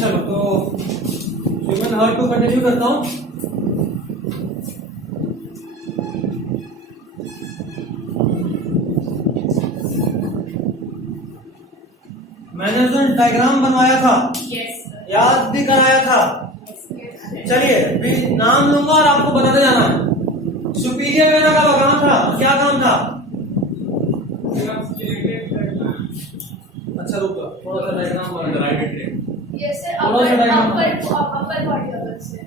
चलो तो human heart को कंटिन्यू करता हूं। मैंने जो डायग्राम बनवाया था, याद भी कराया था। चलिए अभी नाम लूंगा और आपको बताते जाना है। सुपीरियर वेना का कहाँ था, क्या काम था? अच्छा रुको, थोड़ा सा डायग्राम बना। यस सर, थोड़ा सा डायग्राम अपर बॉडी लेवल से।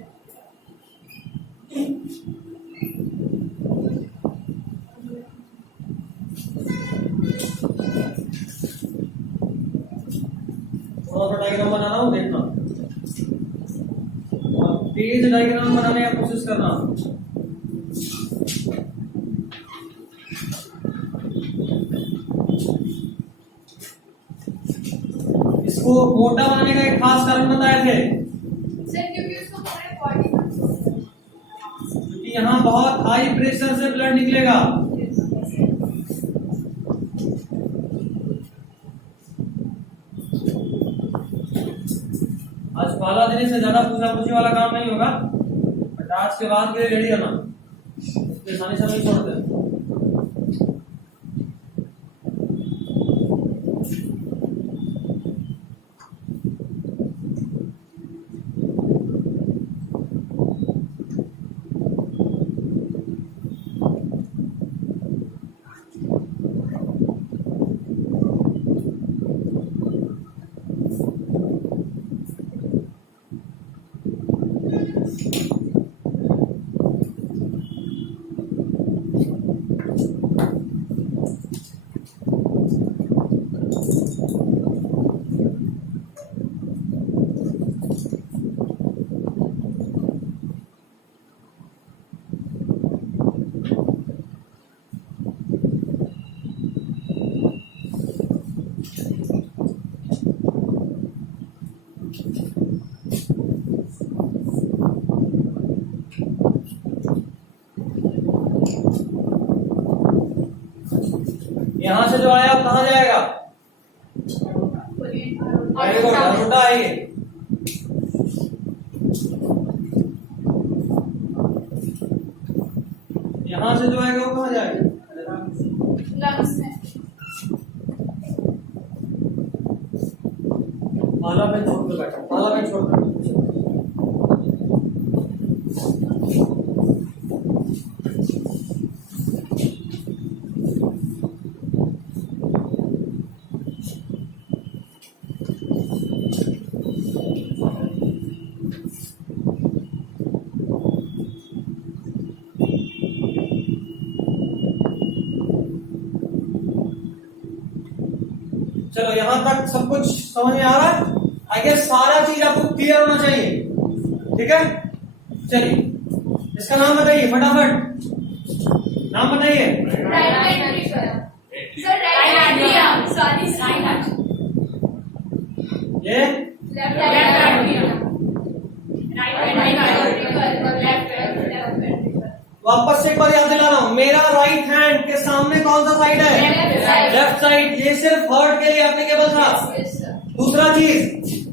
थोड़ा सा डायग्राम बना रहा हूँ, देखना। तेज डायग्राम बनाने की कोशिश करना। इसको मोटा बनाने का एक खास कारण बताए थे सर क्योंकि उसको पूरे बॉडी में, क्योंकि यहाँ बहुत हाई प्रेशर से ब्लड निकलेगा। आज पहला दिन से ज्यादा पूछा पूछी वाला काम नहीं होगा, बट आज के बाद के लिए रेडी रहना, आसानी से नहीं छोड़ते। यहां से जो आया कहां जाएगा? वेरी गुड, अरुटा आइए। यहां से जो आएगा वो कहां जाएगा? लंग्स में। माला पे छोड़ दो बेटा, माला पे छोड़ दो। चलो यहां तक सब कुछ समझ में आ रहा है? आई गेस सारा चीज आपको क्लियर होना चाहिए, ठीक है? चलिए इसका नाम बताइए फटाफट, नाम बताइए। Right ventricle sir, right atrium, sorry right, ये left atrium, right ventricle, left ventricle. वापस से एक बार याद दिला रहा हूं, मेरा राइट हैंड के सामने कौन सा साइड है? Left side. ये सिर्फ हार्ट के लिए एप्लीकेबल था। दूसरा चीज,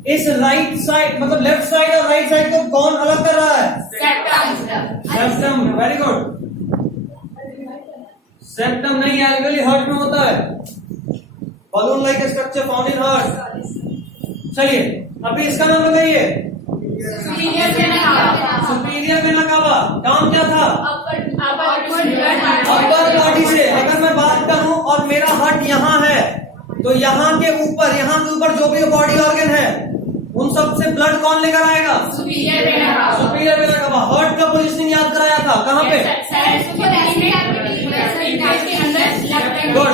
इस राइट साइड मतलब लेफ्ट साइड और राइट साइड को कौन अलग कर रहा है? सेप्टम। Very good. सेप्टम नहीं, एल्वेली हार्ट में होता है, balloon like structure found in heart. चलिए अभी इसका नाम बताइए। सुपीरियर वेना कावा काम क्या था? अपर बॉडी से अगर मैं बात करूं और मेरा हार्ट यहाँ है तो यहाँ के ऊपर जो भी बॉडी ऑर्गन है उन सब से ब्लड कौन लेकर आएगा? Superior vena cava. हार्ट का पोजीशन याद कराया था, कहाँ पे? गुड।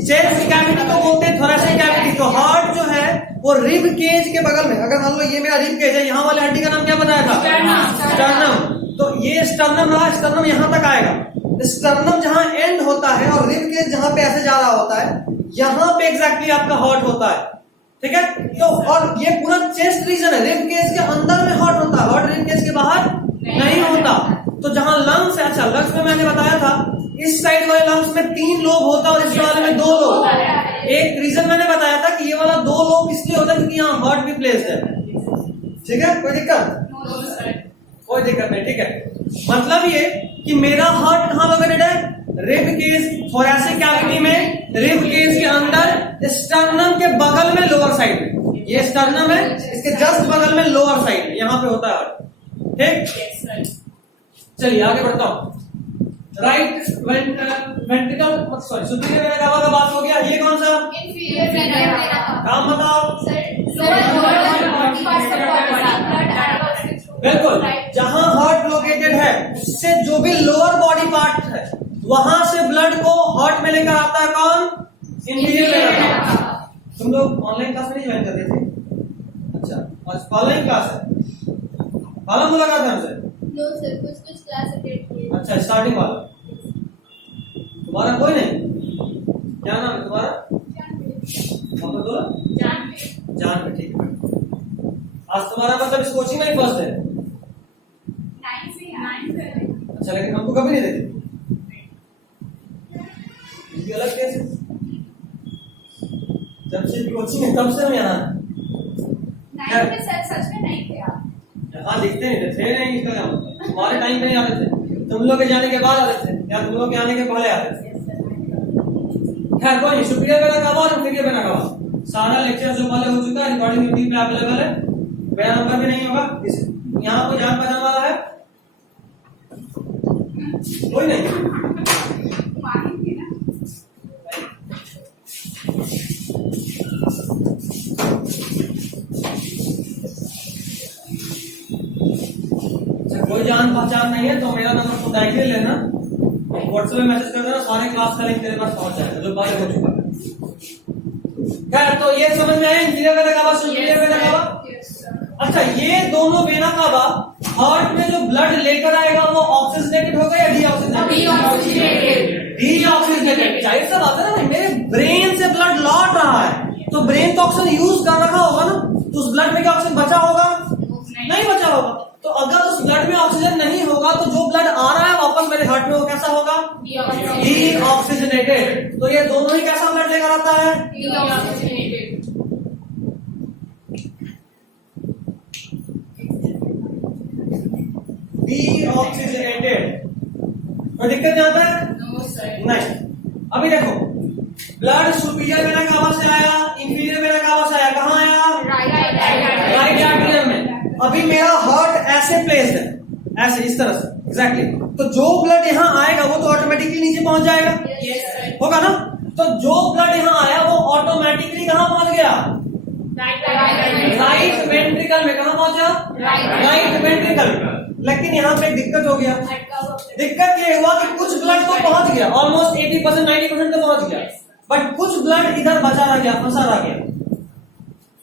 चेस्ट कैविटी को बोलते हैं थोरेसिक कैविटी। तो हार्ट जो है वो रिब केज के बगल में, अगर मान लो ये मेरा रिब केज है, यहाँ वाले हड्डी का नाम क्या बताया था? स्टर्नम। तो ये स्टर्नम रहा, स्टर्नम यहाँ तक आएगा। स्टर्नम जहाँ एंड होता है और रिब केज जहाँ पे ऐसे जा रहा होता है, यहाँ पे एग्जैक्टली आपका हार्ट होता है, ठीक है? तो और ये पूरा चेस्ट रीजन है, रिब केज के अंदर में हार्ट होता है, हार्ट रिब केज के बाहर नहीं होता। तो जहाँ लंग्स है, अच्छा लंग्स में मैंने बताया था इस साइड वाले लंग्स में 3 लोब होता है और इस वाले में 2 लोब। एक रीजन मैंने बताया था कि ये वाला 2 लोब इसलिए होता है क्योंकि यहाँ हार्ट भी प्लेस है। ठीक है, कोई दिक्कत? No, sir. कोई दिक्कत नहीं, ठीक है। मतलब ये कि मेरा हार्ट कहाँ लोकेटेड है? रिब केज, थोरैसिक कैविटी में, रिब केज के अंदर, स्टर्नम के बगल में, लोअर साइड में। ये स्टर्नम है, इसके जस्ट बगल में लोअर साइड में, यहाँ पे होता है हार्ट, ठीक? Yes, sir. चलिए आगे बढ़ता हूँ। Right ventricle, sorry, superior vena cava का बात हो गया। ये कौन सा? Inferior vena cava. काम बताओ। Sir, lower body parts of body, blood and बिल्कुल, जहां हार्ट लोकेटेड है उससे जो भी लोअर बॉडी पार्ट है वहां से ब्लड को हार्ट में लेकर आता है कौन? Inferior vena cava. तुम लोग ऑनलाइन क्लास में नहीं ज्वाइन कर रहे थे? अच्छा, आज ऑनलाइन क्लास है, वाला मुलाकात है हमसे? No, sir. कुछ क्लास अटेंड किए. अच्छा, स्टार्टिंग वाला। तुम्हारा कोई नहीं? क्या नाम है तुम्हारा? वापस बोलो। जान पे, ठीक है। आज तुम्हारा मतलब इस कोचिंग में ही फर्स्ट है? 9 से 9 से. अच्छा, लेकिन हमको कभी नहीं देते? ये अलग केस है। जब से कोचिंग है तब से हम यहाँ 9 में सच में नहीं थे आप. यहाँ दिखते नहीं थे नहीं, इसका क्या मतलब? तुम्हारे टाइम पे नहीं आते थे, तुम लोग के जाने के बाद आते थे या तुम लोग के आने के पहले आते थे? खैर कोई नहीं, सुपीरियर वेना कावा और इंफीरियर वेना कावा सारा लेक्चर जो पहले हो चुका है, रिकॉर्डिंग यूट्यूब पे अवेलेबल है, मेरा नंबर भी नहीं होगा। यहाँ कोई जान पहचान वाला है? कोई नहीं? मानेंगे ना. कोई जान पहचान नहीं है तो मेरा नंबर तो डायरेक्टली लेना, व्हाट्सएप में मैसेज कर देना, सारे क्लास का लिंक तेरे पास पहुंच जाएगा जो पहले हो चुका है। खैर, तो ये समझ में आया inferior vena cava, superior vena cava. अच्छा, ये दोनों वेना कावा हार्ट में जो ब्लड लेकर आएगा वो ऑक्सीजनेटेड होगा या डीऑक्सीजनेटेड? डीऑक्सीजनेटेड। जाहिर सा बात है ना, मेरे ब्रेन से ब्लड लौट रहा है तो ब्रेन तो ऑक्सीजन यूज कर रखा होगा ना, तो उस ब्लड में क्या ऑक्सीजन बचा होगा? नहीं बचा होगा। तो अगर उस ब्लड में ऑक्सीजन नहीं होगा तो जो ब्लड आ रहा है वापस मेरे हार्ट में वो कैसा होगा? डीऑक्सीजनेटेड। तो ये दोनों ही कैसा ब्लड लेकर आता है? डीऑक्सीजनेटेड। कोई दिक्कत नहीं आता है? नहीं। अभी देखो, ब्लड सुपीरियर वेना कावा से आया, इंफीरियर वेना कावा से आया, कहाँ आया? राइट एट्रियम में। अभी मेरा हार्ट ऐसे प्लेस्ड है, ऐसे इस तरह से, एग्जैक्टली। तो जो ब्लड यहाँ आएगा वो तो ऑटोमेटिकली नीचे पहुंच जाएगा, होगा ना? तो जो ब्लड यहाँ आया वो ऑटोमेटिकली कहाँ पहुंच गया? राइट वेंट्रिकल में। कहाँ पहुंचा? Right ventricle. लेकिन यहाँ पे एक दिक्कत हो गया। दिक्कत ये हुआ कि कुछ ब्लड तो पहुंच गया, ऑलमोस्ट 80% 90% तो पहुंच गया, बट कुछ ब्लड इधर बचा रह गया, फंसा रह गया।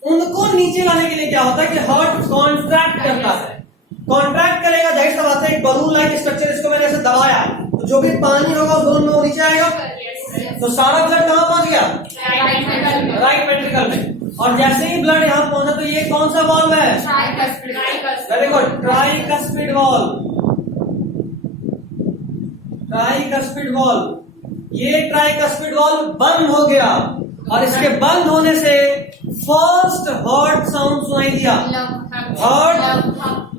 उनको नीचे लाने के लिए क्या होता है कि हार्ट कॉन्ट्रैक्ट करता है। कॉन्ट्रैक्ट करेगा, जाहिर सा बात है, एक बलून लाइक स्ट्रक्चर, इसको मैंने ऐसे दबाया तो जो भी पानी होगा उस बलून में वो नीचे आएगा। तो सारा ब्लड कहाँ पहुंच गया? राइट वेंट्रिकल में। और जैसे ही ब्लड यहाँ पहुंचा तो ये कौन सा वाल्व है? Very good, tricuspid valve. Tricuspid valve. ये ट्राइकस्पिड वाल्व बंद हो गया और इसके बंद होने से फर्स्ट हार्ट साउंड सुनाई दिया। हार्ट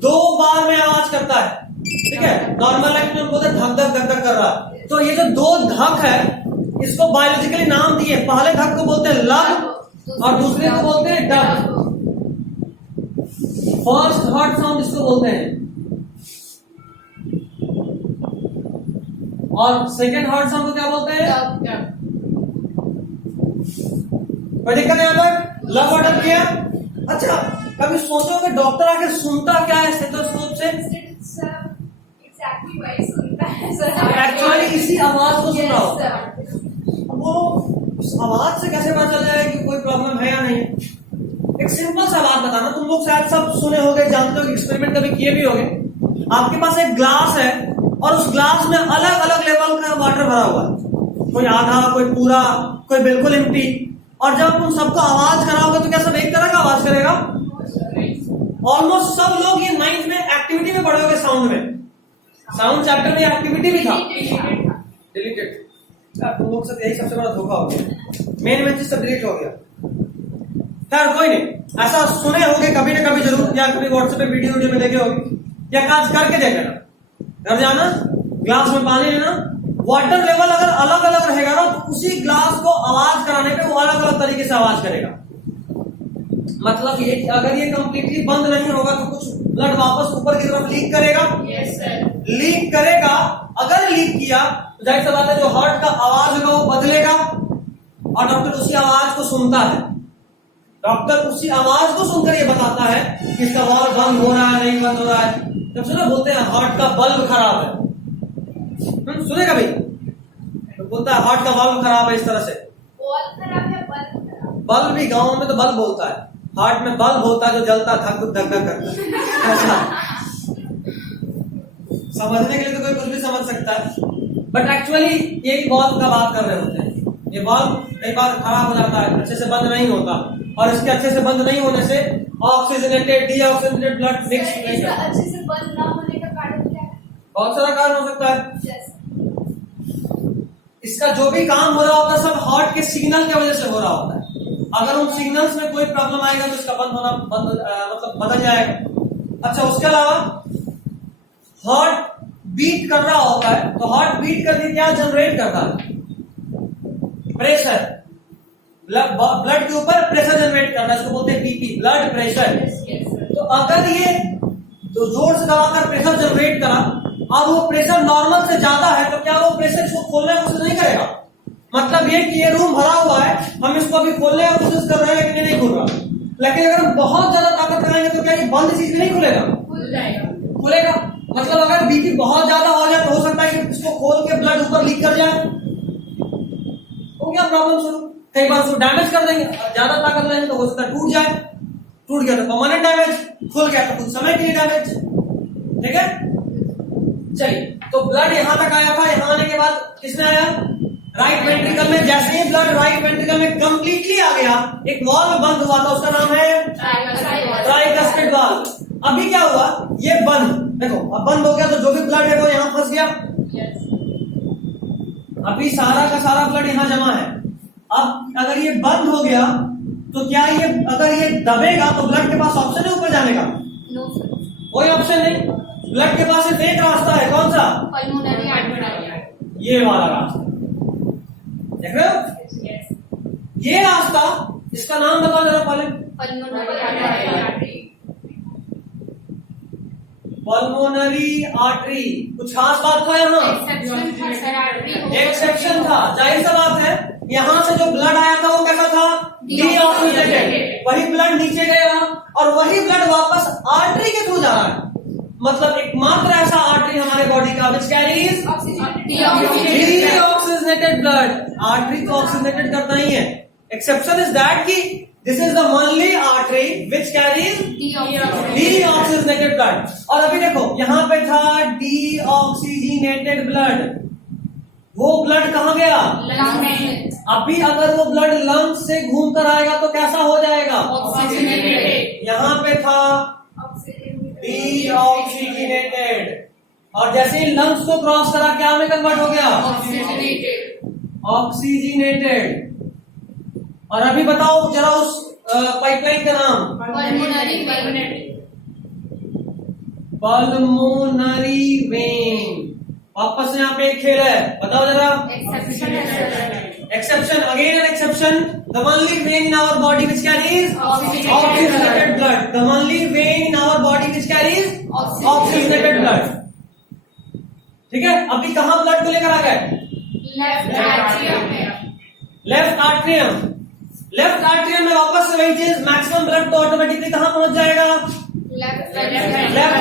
2 बार में आवाज करता है, ठीक है? नॉर्मल लाइफ में बोलते धक धक धक धक कर रहा। तो ये जो 2 धक है इसको बायोलॉजिकली नाम दिए। पहले धक को बोलते हैं लग और दूसरे को बोलते हैं डक। फर्स्ट हार्ट साउंड इसको बोलते हैं। और सेकेंड हार्ट साउंड को क्या बोलते हैं? कोई दिक्कत यहाँ पर? लव और डक किया। अच्छा, कभी सोचो कि डॉक्टर आके सुनता क्या है स्टेथोस्कोप से? एक्चुअली इसी आवाज को सुन रहा होता है। वो उस आवाज से कैसे पता चल जाएगा कि कोई प्रॉब्लम है या नहीं? एक सिंपल सा बात बताना, तुम लोग शायद सब सुने होंगे, जानते हो, एक्सपेरिमेंट कभी किए भी होंगे। आपके पास एक ग्लास है और उस ग्लास में अलग अलग लेवल का वाटर भरा हुआ है, कोई आधा, कोई पूरा, कोई बिल्कुल एम्प्टी। और जब तुम सबको आवाज कराओगे तो क्या सब एक तरह का आवाज करेगा? ऑलमोस्ट सब लोग ये 9th में एक्टिविटी में पढ़े होंगे, साउंड में, साउंड चैप्टर में एक्टिविटी भी था, डिलीटेड। तुम लोग से यही सबसे बड़ा धोखा हो गया, मेन चीज सब डिलीट हो गया। खैर कोई नहीं, ऐसा सुने होंगे कभी ना कभी जरूर, या कभी व्हाट्सएप पे वीडियो में देखे होंगे, या काज करके देख लेना। घर जाना, ग्लास में पानी लेना, वाटर लेवल अगर अलग अलग रहेगा ना तो उसी ग्लास को आवाज कराने पे वो अलग अलग तरीके से आवाज करेगा। मतलब ये अगर ये कंप्लीटली बंद नहीं होगा तो कुछ ब्लड वापस ऊपर की तरफ लीक करेगा। Yes sir. लीक करेगा, अगर लीक किया तो जाहिर सी बात है जो हार्ट का आवाज होगा वो बदलेगा, और डॉक्टर उसी आवाज को सुनता है। डॉक्टर उसी आवाज को सुनकर ये बताता है कि इसका वाल्व बंद हो रहा है, नहीं बंद हो रहा है। जब सुना बोलते हैं हार्ट का बल्ब खराब है, सुने कभी तो बोलता है हार्ट का बल्ब खराब है, इस तरह से। बॉल खराब है, बल्ब खराब। बल्ब भी गाँव में तो बल्ब बोलता है, हार्ट में बल्ब होता है जो जलता धक धक धक करता है। समझने के लिए तो कोई कुछ भी समझ सकता है, बट एक्चुअली ये बल्ब का बात कर रहे होते हैं। ये बल्ब कई बार खराब हो जाता है, अच्छे से बंद नहीं होता, और इसके अच्छे से बंद नहीं होने से ऑक्सीजनेटेड डीऑक्सीजनेटेड ब्लड मिक्स नहीं इसका होता। अच्छे से बंद ना होने का कारण क्या है? बहुत सारा कारण हो सकता है। Yes. इसका जो भी काम हो रहा होता है सब हार्ट के सिग्नल की वजह से हो रहा होता है। अगर उन सिग्नल्स में कोई प्रॉब्लम आएगा तो इसका बंद होना मतलब बदल जाएगा। अच्छा, उसके अलावा हार्ट बीट कर रहा होता है तो हार्ट बीट करके क्या जनरेट करता है? प्रेशर, ब्लड के ऊपर प्रेशर जनरेट करना है, इसको बोलते हैं BP, blood pressure. Yes, sir. तो अगर ये तो जोर से दबाकर प्रेशर जनरेट करा और वो प्रेशर नॉर्मल से ज्यादा है तो क्या वो प्रेशर इसको खोलने की कोशिश नहीं करेगा? मतलब ये कि ये रूम भरा हुआ है, हम इसको अभी खोलने की कोशिश कर रहे हैं लेकिन ये नहीं खुल रहा। लेकिन अगर हम बहुत ज्यादा ताकत लगाएंगे तो क्या ये बंद चीज भी नहीं खुलेगा? खुल जाएगा। खुलेगा। मतलब अगर बीपी बहुत ज्यादा हो जाए तो हो सकता है कि इसको खोल के ब्लड ऊपर लीक कर जाए, हो गया प्रॉब्लम शुरू। कई बार उसको डैमेज कर देंगे, ज्यादा ताकत लगाएंगे तो हो सकता है टूट जाए, टूट गया तो परमानेंट डैमेज, खुल गया तो कुछ समय के लिए डैमेज। ठीक है, चलिए, तो ब्लड यहां तक आया था। यहां आने के बाद किसने आया? राइट वेंट्रिकल में। जैसे ही ब्लड राइट वेंट्रिकल में कंप्लीटली आ गया, एक वाल्व बंद हुआ था, उसका नाम है ट्राइकस्पिड वाल्व। अभी क्या हुआ? ये बंद, देखो अब बंद हो गया तो जो भी ब्लड है वो यहां फंस गया। अभी सारा का सारा ब्लड यहां जमा है। अब अगर ये बंद हो गया तो क्या ये अगर ये दबेगा तो ब्लड के पास ऑप्शन है ऊपर जाने का? No sir. कोई ऑप्शन नहीं। ब्लड के पास सिर्फ एक रास्ता है, कौन सा? Pulmonary artery. ये वाला रास्ता, देख रहे हो? यस। ये रास्ता, इसका नाम बताओ जरा पहले। Pulmonary artery. Pulmonary artery. कुछ खास बात था यहाँ? एक्सेप्शन था सर, आर्टरी एक्सेप्शन था। जाहिर सा बात है, यहाँ से जो ब्लड आया था वो कैसा था? डीऑक्सीजनेटेड। वही ब्लड नीचे गया और वही ब्लड वापस आर्टरी के थ्रू जा रहा है। मतलब एकमात्र ऐसा आर्टरी हमारे बॉडी का which carries deoxygenated blood. Artery तो ऑक्सीजनेटेड करता ही है। एक्सेप्शन इज दैट कि this is the only artery which carries deoxygenated blood. और अभी देखो यहाँ पे था डीऑक्सीजनेटेड ब्लड, वो ब्लड कहाँ गया? अभी अगर वो ब्लड लंग्स से घूम कर आएगा तो कैसा हो जाएगा? यहाँ पे था डीऑक्सीजनेटेड, और जैसे ही लंग्स को क्रॉस करा क्या में कन्वर्ट हो गया? ऑक्सीजनेटेड। और अभी बताओ जरा उस पाइपलाइन का नाम। Pulmonary vein. वापस यहाँ पे एक खेल है, बताओ जरा। Exception, again an exception. The only vein in our body which carries oxygenated blood. The only vein in our body which carries oxygenated blood. ठीक है, अभी कहाँ ब्लड को लेकर आ गए? Left atrium. लेफ्ट आर्ट्रियम में वापस से वही चीज, मैक्सिमम ब्लड तो ऑटोमेटिकली कहाँ पहुंच जाएगा? लेफ्ट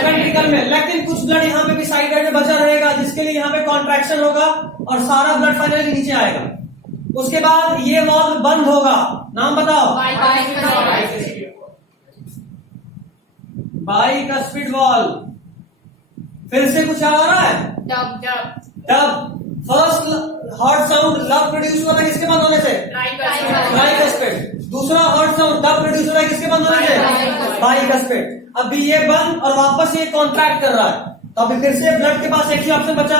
वेंट्रिकल में। लेकिन कुछ ब्लड यहाँ पे भी साइड में बचा रहेगा जिसके लिए यहाँ पे कॉन्ट्रैक्शन होगा और सारा ब्लड फाइनली नीचे आएगा। उसके बाद ये वाल्व बंद होगा। नाम बताओ। Bicuspid valve. फिर से कुछ आ रहा है? Dub. First heart sound love produce हो रहा है किसके बंद होने से? ट्राइकस्पिड। दूसरा हार्ट साउंड डब प्रोड्यूस हो रहा है किसके बंद होने से? बाइकस्पिड। अभी ये बंद और वापस ये कॉन्ट्रैक्ट कर रहा है, तो अभी फिर से ब्लड के पास एक ही ऑप्शन बचा,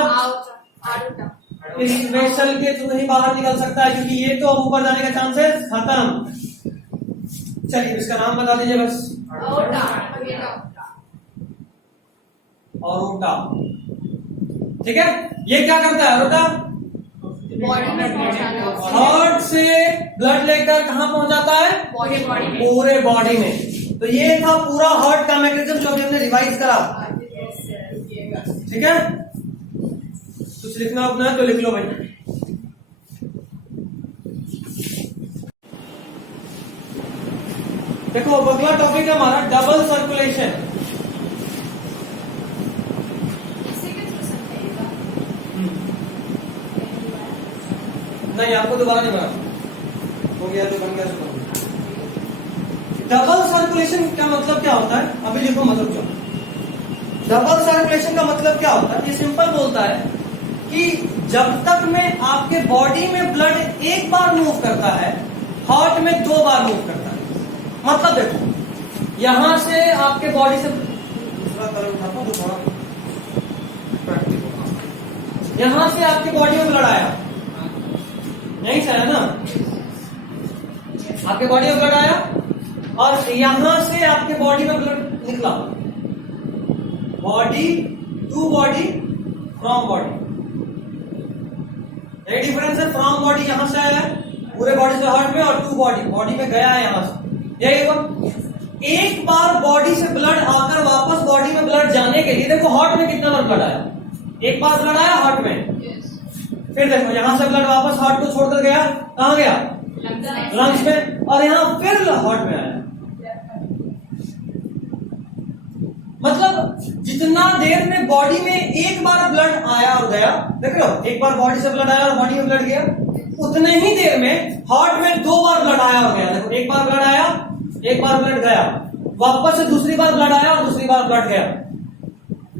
इस वेसल के थ्रू ही बाहर निकल सकता है क्योंकि ये तो ऊपर जाने का चांसेस खत्म। चलिए इसका नाम बता दीजिए बस। Aorta. अरोटा, ठीक है। ये क्या करता है अरोटा? Body में पहुंचाता है। हार्ट से ब्लड लेकर कहां पहुंचाता है? Body में। पूरे बॉडी में। तो ये था पूरा हार्ट का मैकेनिज्म जो अभी हमने रिवाइज करा, ठीक है। कुछ लिखना अपना है तो लिख लो भाई। देखो अगला टॉपिक है हमारा डबल सर्कुलेशन। नहीं आपको दोबारा नहीं बना, हो गया तो बन गया तो। डबल सर्कुलेशन का मतलब क्या होता है? अभी लिखो मतलब क्या। डबल सर्कुलेशन का मतलब क्या होता है? ये सिंपल बोलता है कि जब तक में आपके बॉडी में ब्लड एक बार मूव करता है, हार्ट में 2 बार मूव करता है। मतलब देखो यहां से आपके बॉडी से दूसरा कलर उठाता हूं, थोड़ा यहां से आपके बॉडी में ब्लड आया, नहीं सर है ना? आपके बॉडी में ब्लड आया और यहां से आपके बॉडी में ब्लड निकला। Body to body from body, यही डिफरेंस है। फ्रॉम बॉडी यहां से आया है पूरे बॉडी से हार्ट में, और टू बॉडी बॉडी में गया है यहां से, यही हुआ। एक बार बॉडी से ब्लड आकर वापस बॉडी में ब्लड जाने के लिए देखो हार्ट में कितना बार ब्लड आया? एक बार ब्लड आया हार्ट में, फिर देखो यहां से ब्लड वापस हार्ट को छोड़कर गया, कहां गया? लंग्स में, और यहां फिर हार्ट में आया। मतलब जितना देर में बॉडी में एक बार ब्लड आया और गया, देख रहे हो, एक बार बॉडी से ब्लड आया और बॉडी में ब्लड गया, उतने ही देर में हार्ट में 2 बार ब्लड आया और गया। देखो एक बार ब्लड आया, एक बार ब्लड गया, वापस से दूसरी बार ब्लड आया और दूसरी बार ब्लड गया,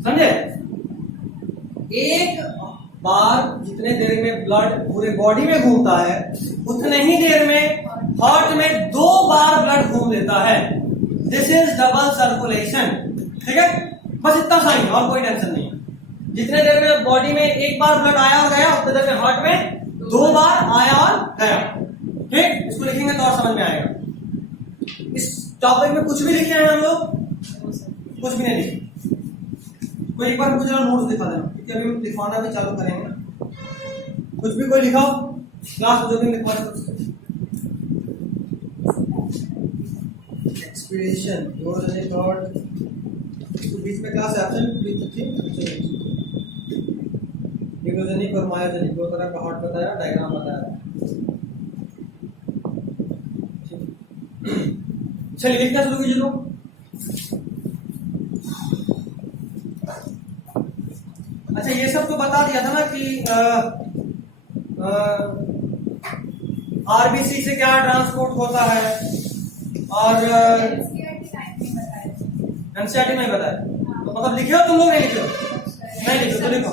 समझे? एक बार जितने देर में ब्लड पूरे बॉडी में घूमता है, उतने ही देर में हार्ट में 2 बार ब्लड घूम लेता है। दिस इज डबल सर्कुलेशन, ठीक है। बस इतना सा ही, और कोई टेंशन नहीं है। जितने देर में बॉडी में एक बार ब्लड आया और गया, उतने देर में हार्ट में 2 बार आया और गया, ठीक। इसको लिखेंगे तो और समझ में आएगा। इस टॉपिक में कुछ भी लिखे हैं हम लोग? कुछ भी नहीं लिखे। कोई एक बार मुझे नोट्स दिखा देना, क्योंकि अभी हम लिखवाना भी चालू करेंगे ना। कुछ भी कोई लिखाओ क्लास में, जो भी लिखवा रहे। एक्सपीडिशन बीच में क्लास एब्सेंट थी। न्यूरोजेनिक और मायोजेनिक 2 तरह का हार्ट बताया, डायग्राम बताया। चलिए लिखना शुरू कीजिए लोग। अच्छा ये सब तो बता दिया था ना कि आरबीसी से क्या ट्रांसपोर्ट होता है, और एनसीईआरटी में बताया। तो मतलब लिखे हो तुम लोग? नहीं लिखे हो? नहीं लिखे तो लिखो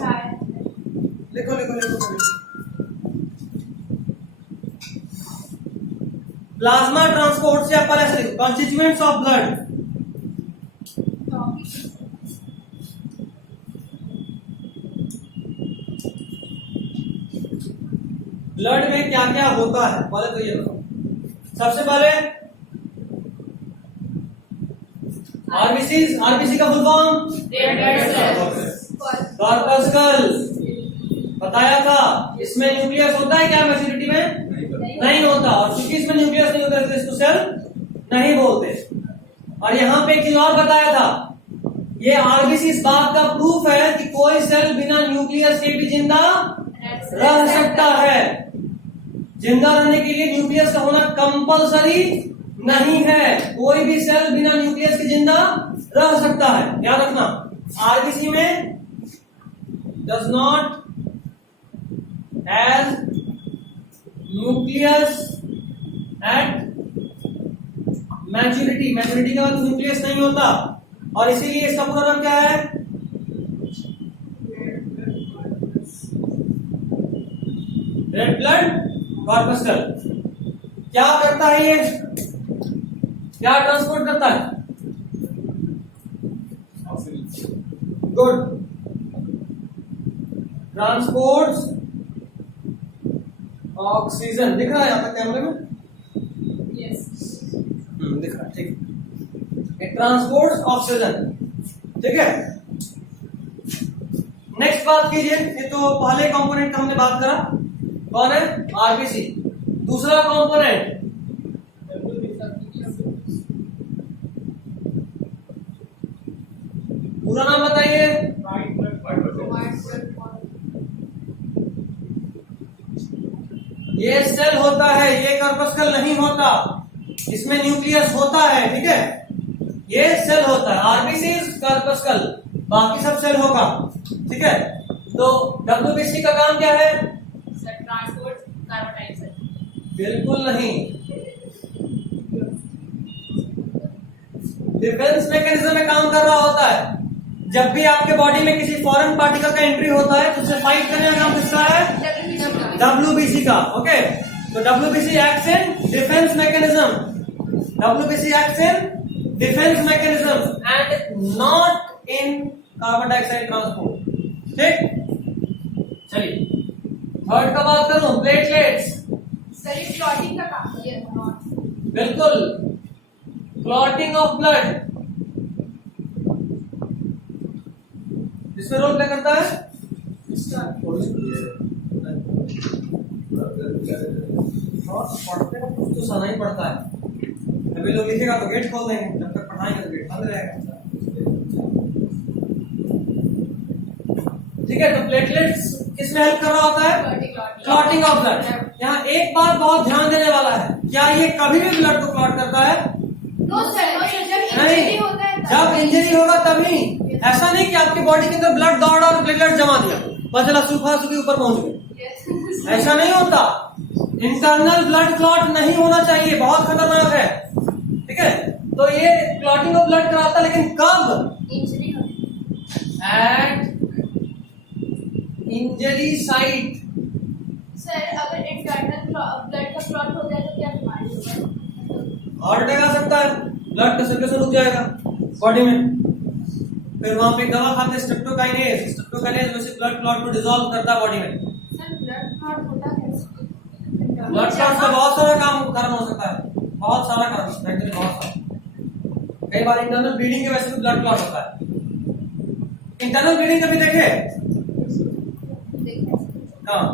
लिखो लिखो लिखो। प्लाज्मा ट्रांसपोर्ट से आप पहले ऐसे लिखो, कॉन्स्टिट्यूएंट्स ऑफ ब्लड। ब्लड में क्या क्या होता है पहले तो ये बताओ। सबसे पहले आरबीसी, आरबीसी का फुल फॉर्म कॉर्पस्कल, बताया था। इसमें न्यूक्लियस होता है क्या मैच्योरिटी में? नहीं होता, और क्योंकि इसमें न्यूक्लियस नहीं होता तो इसको सेल नहीं बोलते। और यहाँ पे एक चीज और बताया था, ये आरबीसी इस बात का प्रूफ है कि कोई सेल बिना न्यूक्लियस के भी जिंदा रह सकता है। जिंदा रहने के लिए न्यूक्लियस का होना कंपलसरी नहीं है, कोई भी सेल बिना न्यूक्लियस के जिंदा रह सकता है, याद रखना। आरबीसी में does not has nucleus at maturity, maturity के बाद न्यूक्लियस नहीं होता, और इसीलिए इसका पूरा नाम क्या है? Red blood corpuscle. क्या करता है ये? क्या ट्रांसपोर्ट करता है? Good, transport oxygen. दिख रहा है यहां तक कैमरे में? Yes. दिख रहा है, ठीक। इट ट्रांसपोर्ट्स ऑक्सीजन, ठीक है। नेक्स्ट बात कीजिए, ये तो पहले कंपोनेंट का हमने बात करा, कौन है? आरबीसी। दूसरा कंपोनेंट पूरा नाम बताइए। ये सेल होता है, ये कर्पस्कल नहीं होता, इसमें न्यूक्लियस होता है, ठीक है। ये सेल होता है, आरबीसी कर्पस्कल, बाकी सब सेल होगा, ठीक है। तो डब्ल्यूबीसी का काम क्या है? Sir transport carbon dioxide. बिल्कुल नहीं, डिफेंस मैकेनिज्म में काम कर रहा होता है। जब भी आपके बॉडी में किसी फॉरेन पार्टिकल का एंट्री होता है तो उससे फाइट करने का काम किसका है? डब्ल्यूबीसी का, ओके। तो WBC acts in defence mechanism, WBC acts in defence mechanism and not in carbon dioxide transport, ठीक। चलिए थर्ड का बात करूं, प्लेटलेट्स। सर ये क्लॉटिंग का काम किया है। बिल्कुल, क्लॉटिंग ऑफ ब्लड इसमें रोल प्ले करता है। पढ़ते हैं कुछ तो सुना ही पड़ता है, अभी लोग लिखेगा तो गेट खोल देंगे, जब तक पढ़ाएंगे तो गेट बंद रहेगा, ठीक है। तो प्लेटलेट्स किसमें हेल्प कर रहा होता है? Clotting of blood. यहाँ एक बात बहुत ध्यान देने वाला है, क्या ये कभी भी ब्लड को क्लॉट करता है? नो सर, जब नहीं, इंजरी होता है जब इंजरी होगा तभी। ऐसा नहीं कि आपकी बॉडी के अंदर ब्लड दौड़ा और प्लेटलेट जमा दिया, पता चला सूखा सूखी ऊपर पहुंच गए, ऐसा नहीं होता। इंटरनल ब्लड क्लॉट नहीं होना चाहिए, बहुत खतरनाक है, ठीक है। तो ये क्लॉटिंग ऑफ ब्लड कराता है, लेकिन कब? Injury at injury site. Sir अगर इंटरनल ब्लड का क्लॉट हो जाए तो क्या बीमारी होगा? हार्ट अटैक आ सकता है, ब्लड का सर्कुलेशन रुक जाएगा बॉडी में, फिर वहां पे दवा खाते स्ट्रेप्टोकाइनेज, स्ट्रेप्टोकाइनेज में से ब्लड क्लॉट को डिसॉल्व करता है बॉडी में। सर ब्लड क्लॉट होता कैसे? ब्लड क्लॉट का बहुत सारा कारण हो सकता है, बहुत सारा कारण हो सकता है, बहुत सारा। कई बार इंटरनल ब्लीडिंग की वजह से भी ब्लड क्लॉट होता है। इंटरनल ब्लीडिंग कभी देखे? हाँ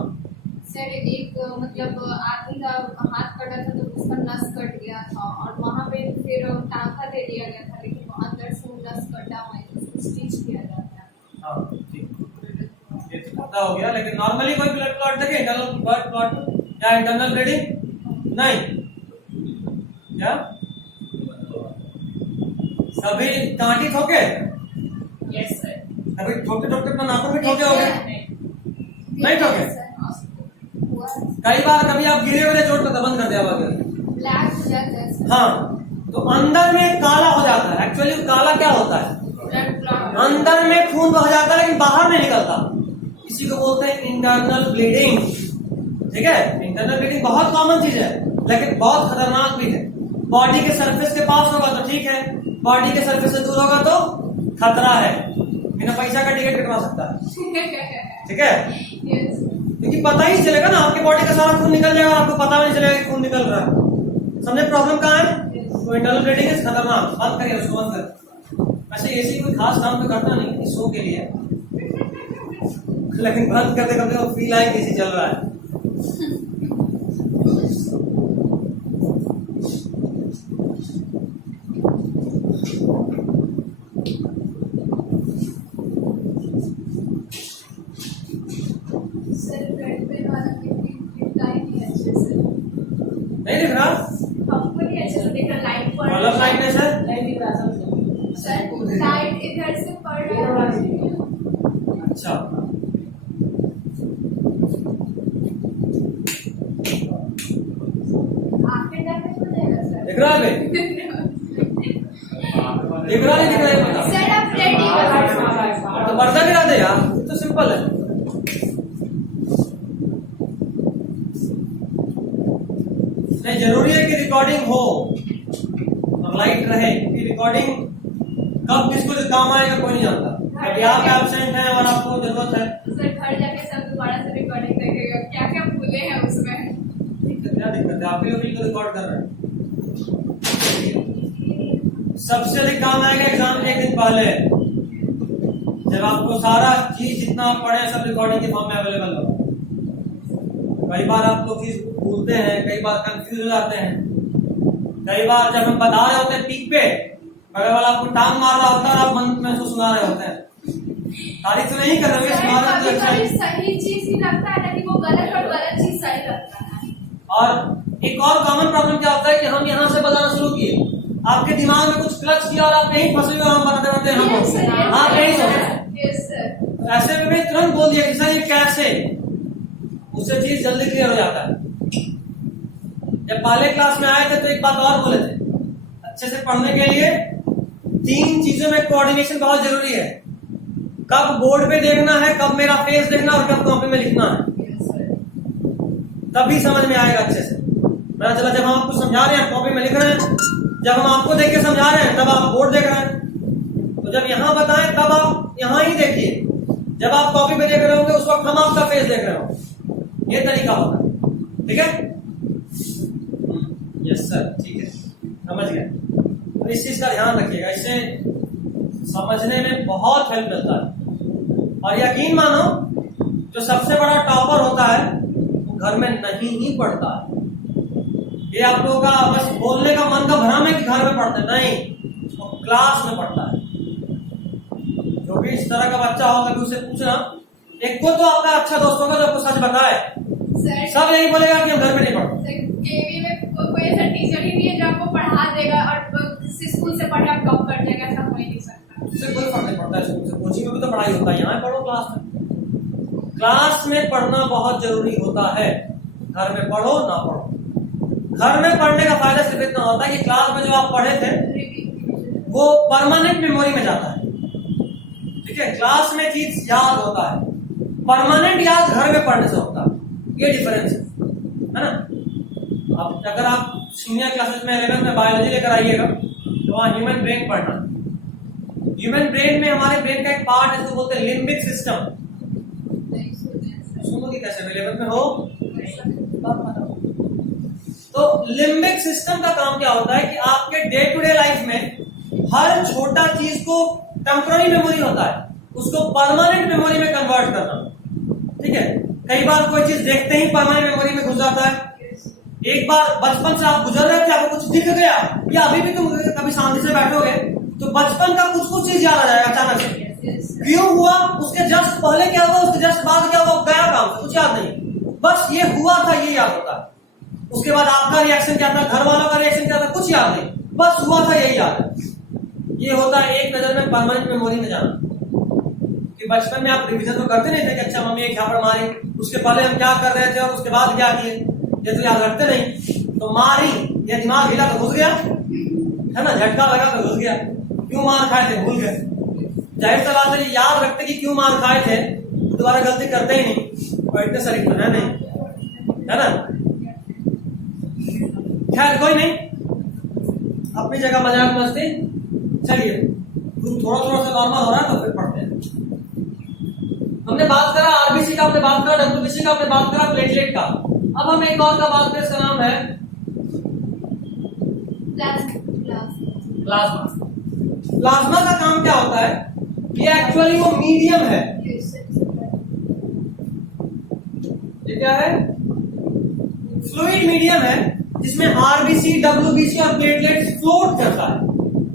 सर एक मतलब आदमी का हाथ कटा था तो उसका नस कट गया था और वहाँ पे फिर टांका दे दिया गया था, लेकिन वहाँ अंदर से नस कटा हुआ है तो उसको स्टिच किया जाता है। हाँ ठीक, ये तो पता हो गया। लेकिन नॉर्मली कोई ब्लड क्लॉट देखे, इंटरनल ब्लड क्लॉट या इंटरनल ब्लीडिंग नहीं क्या? सभी कांटी ठोके? Yes sir. कभी ठोके ठोके अपना नाखून भी ठोके हो गए? नहीं ठोके? कई बार कभी आप गिरे हुए चोट का बंद कर दिया ब्लैक हो जाता है। हाँ, तो अंदर में काला हो जाता है। एक्चुअली काला क्या होता है? अंदर में खून बह जाता है लेकिन बाहर नहीं निकलता, इसी को बोलते हैं इंटरनल ब्लीडिंग, ठीक है। इंटरनल ब्लीडिंग बहुत कॉमन चीज है लेकिन बहुत खतरनाक भी है। बॉडी के सरफेस के पास होगा तो ठीक है, बॉडी के सरफेस से दूर होगा तो खतरा है, बिना पैसा का टिकट कटवा सकता है, ठीक है। क्योंकि पता ही चलेगा ना, आपके बॉडी का सारा खून निकल जाएगा और आपको पता भी नहीं चलेगा कि खून निकल रहा है। समझे प्रॉब्लम कहाँ है? तो इंटरनल ब्लीडिंग है खतरनाक, बंद करिए उसको, बंद कर। वैसे ऐसी कोई खास काम तो करता नहीं इस शो के लिए, लेकिन बंद करते करते वो फील आए किसी चल रहा है। नहीं दिख रहा? हमको नहीं अच्छे से दिख रहा, लाइट पड़ मतलब लाइटनेस है? सर लाइट इधर से पड़ रहा है। अच्छा, आखिर डैमेज हो जाएगा सर। दिख रहा है? दिख रहा नहीं दिख रहा है बता। सर आप रेडी हो तो पर्दा गिरा दे यार, तो सिंपल है। नहीं, जरूरी है कि रिकॉर्डिंग हो और लाइट रहे, कि रिकॉर्डिंग कब किसको जो काम आएगा कोई नहीं जानता। अभी आप एब्सेंट हैं और आपको जरूरत है, सर घर जाके सब दोबारा से रिकॉर्डिंग करेगा, क्या क्या भूले हैं उसमें। क्या दिक्कत है? आप ही लोग रिकॉर्ड कर रहे हैं। सबसे अधिक काम आएगा एग्जाम के एक दिन पहले, जब आपको सारा चीज जितना आप पढ़े सब रिकॉर्डिंग के फॉर्म में अवेलेबल होगा। कई बार आप लोग चीज भूलते हैं, कई बार कंफ्यूज हो जाते हैं, कई बार जब हम बता रहे होते हैं पीक पे, बगल वाला आपको टांग मार रहा होता है और आप मन में उसको सुना रहे होते हैं। तारीफ तो नहीं कर रहे हैं, सही चीज ही लगता है ना कि वो गलत और गलत चीज सही लगता है। और एक और कॉमन प्रॉब्लम क्या होता है कि हम यहाँ से बताना शुरू किए, आपके दिमाग में कुछ क्लच किया और आप यहीं फंसे हुए हम बनाते रहते हैं, आप यही सोचते, ऐसे में मैं तुरंत बोल दिया कि सर ये कैसे, उससे चीज जल्दी क्लियर हो जाता है। जब पहले क्लास में आए थे तो एक बात और बोले थे, अच्छे से पढ़ने के लिए 3 चीजों में कोऑर्डिनेशन बहुत जरूरी है। कब बोर्ड पे देखना है, कब मेरा फेस देखना और कब कॉपी में लिखना है, तभी समझ में आएगा अच्छे से। पता चला जब हम आपको समझा रहे हैं कॉपी में लिख रहे हैं, जब हम आपको देख के समझा रहे हैं तब आप बोर्ड देख रहे हैं। तो जब यहाँ बताएं तब आप यहाँ ही देखिए, जब आप कॉपी पे देख रहे होंगे उस वक्त हम आपका फेस देख रहे होंगे। ये तरीका होता है, ठीक है? यस सर, ठीक है, समझ गए। तो इस चीज का ध्यान रखिएगा, इससे समझने में बहुत हेल्प मिलता है। और यकीन मानो जो सबसे बड़ा टॉपर होता है वो घर में नहीं ही पढ़ता है। ये आप लोगों का बस बोलने का मन का भ्रम है कि घर में पढ़ते, नहीं, वो क्लास में पढ़ता है। जो भी इस तरह का बच्चा होगा भी उसे पूछना, एक को तो आपका अच्छा दोस्त होगा जो आपको सच बताए, सब यही बोलेगा कि हम घर में नहीं पढ़ते। केवी में कोई ऐसा टीचर ही नहीं है जो आपको पढ़ा देगा और स्कूल से पढ़ आप टॉप कर जाएगा, ऐसा हो ही नहीं सकता। उससे कोई फर्क नहीं पड़ता है, स्कूल से कोचिंग में भी तो पढ़ाई होता है, यहाँ पढ़ो क्लास में। क्लास में पढ़ना बहुत जरूरी होता है, घर में पढ़ो ना पढ़ो। घर में पढ़ने का फायदा सिर्फ इतना होता है कि क्लास में जो आप पढ़े थे वो परमानेंट मेमोरी में जाता है, ठीक है? क्लास में चीज याद होता है, परमानेंट याद घर में पढ़ने से होता है, ये डिफरेंस है ना। अब अगर आप सीनियर क्लासेस में 11th में बायोलॉजी लेकर आइएगा तो वहां ह्यूमन ब्रेन पढ़ना। ह्यूमन ब्रेन में हमारे ब्रेन का एक पार्ट है जो बोलते हैं लिम्बिक सिस्टम। सुनो कि कैसे 11th में हो, तो लिम्बिक सिस्टम का काम क्या होता है कि आपके डे टू डे लाइफ में हर छोटा चीज को टेम्पररी मेमोरी होता है, उसको परमानेंट मेमोरी में कन्वर्ट करना, ठीक है? कई बार कोई चीज देखते ही परमानेंट मेमोरी में घुस जाता है। एक बार बचपन से आप गुजर रहे थे, आपको कुछ दिख गया, या अभी भी तुम कभी शांति से बैठोगे तो बचपन का कुछ चीज याद आ जाएगा अचानक से। क्यों हुआ, उसके जस्ट पहले क्या हुआ, उसके जस्ट बाद क्या हुआ, गया काम से कुछ याद नहीं, बस ये हुआ था ये याद होता है। उसके बाद आपका रिएक्शन क्या था, घर वालों का रिएक्शन क्या था, कुछ याद नहीं, बस हुआ था यही याद है। ये होता है एक नजर में परमानेंट मेमोरी में जाना। कि बचपन में आप रिवीजन तो करते नहीं थे कि अच्छा मम्मी एक झापड़ मारी, उसके पहले हम क्या कर रहे थे और उसके बाद क्या किए, ये तो याद रखते नहीं। तो मारी, ये दिमाग हिला तो घुस गया है ना, झटका लगा तो घुस गया, क्यों मार खाए थे भूल गए। जाहिर सी बात है याद रखते कि क्यों मार खाए थे, दोबारा गलती करते ही नहीं, और इतने शरीफ तो है नहीं, है ना। खैर कोई नहीं, अपनी जगह मजाक मस्ती। चलिए थोड़ा सा नॉर्मल हो रहा है तो फिर पढ़ते हैं। हमने बात करा आरबीसी का, हमने बात करा डब्ल्यूबीसी का, हमने बात करा प्लेटलेट का। अब हम एक और का बात करें, इसका नाम है प्लाज्मा। प्लाज्मा का काम क्या होता है, ये एक्चुअली वो मीडियम है, ये क्या है, फ्लूइड मीडियम है जिसमें आरबीसी डब्ल्यूबीसी और प्लेटलेट्स फ्लोट करता है।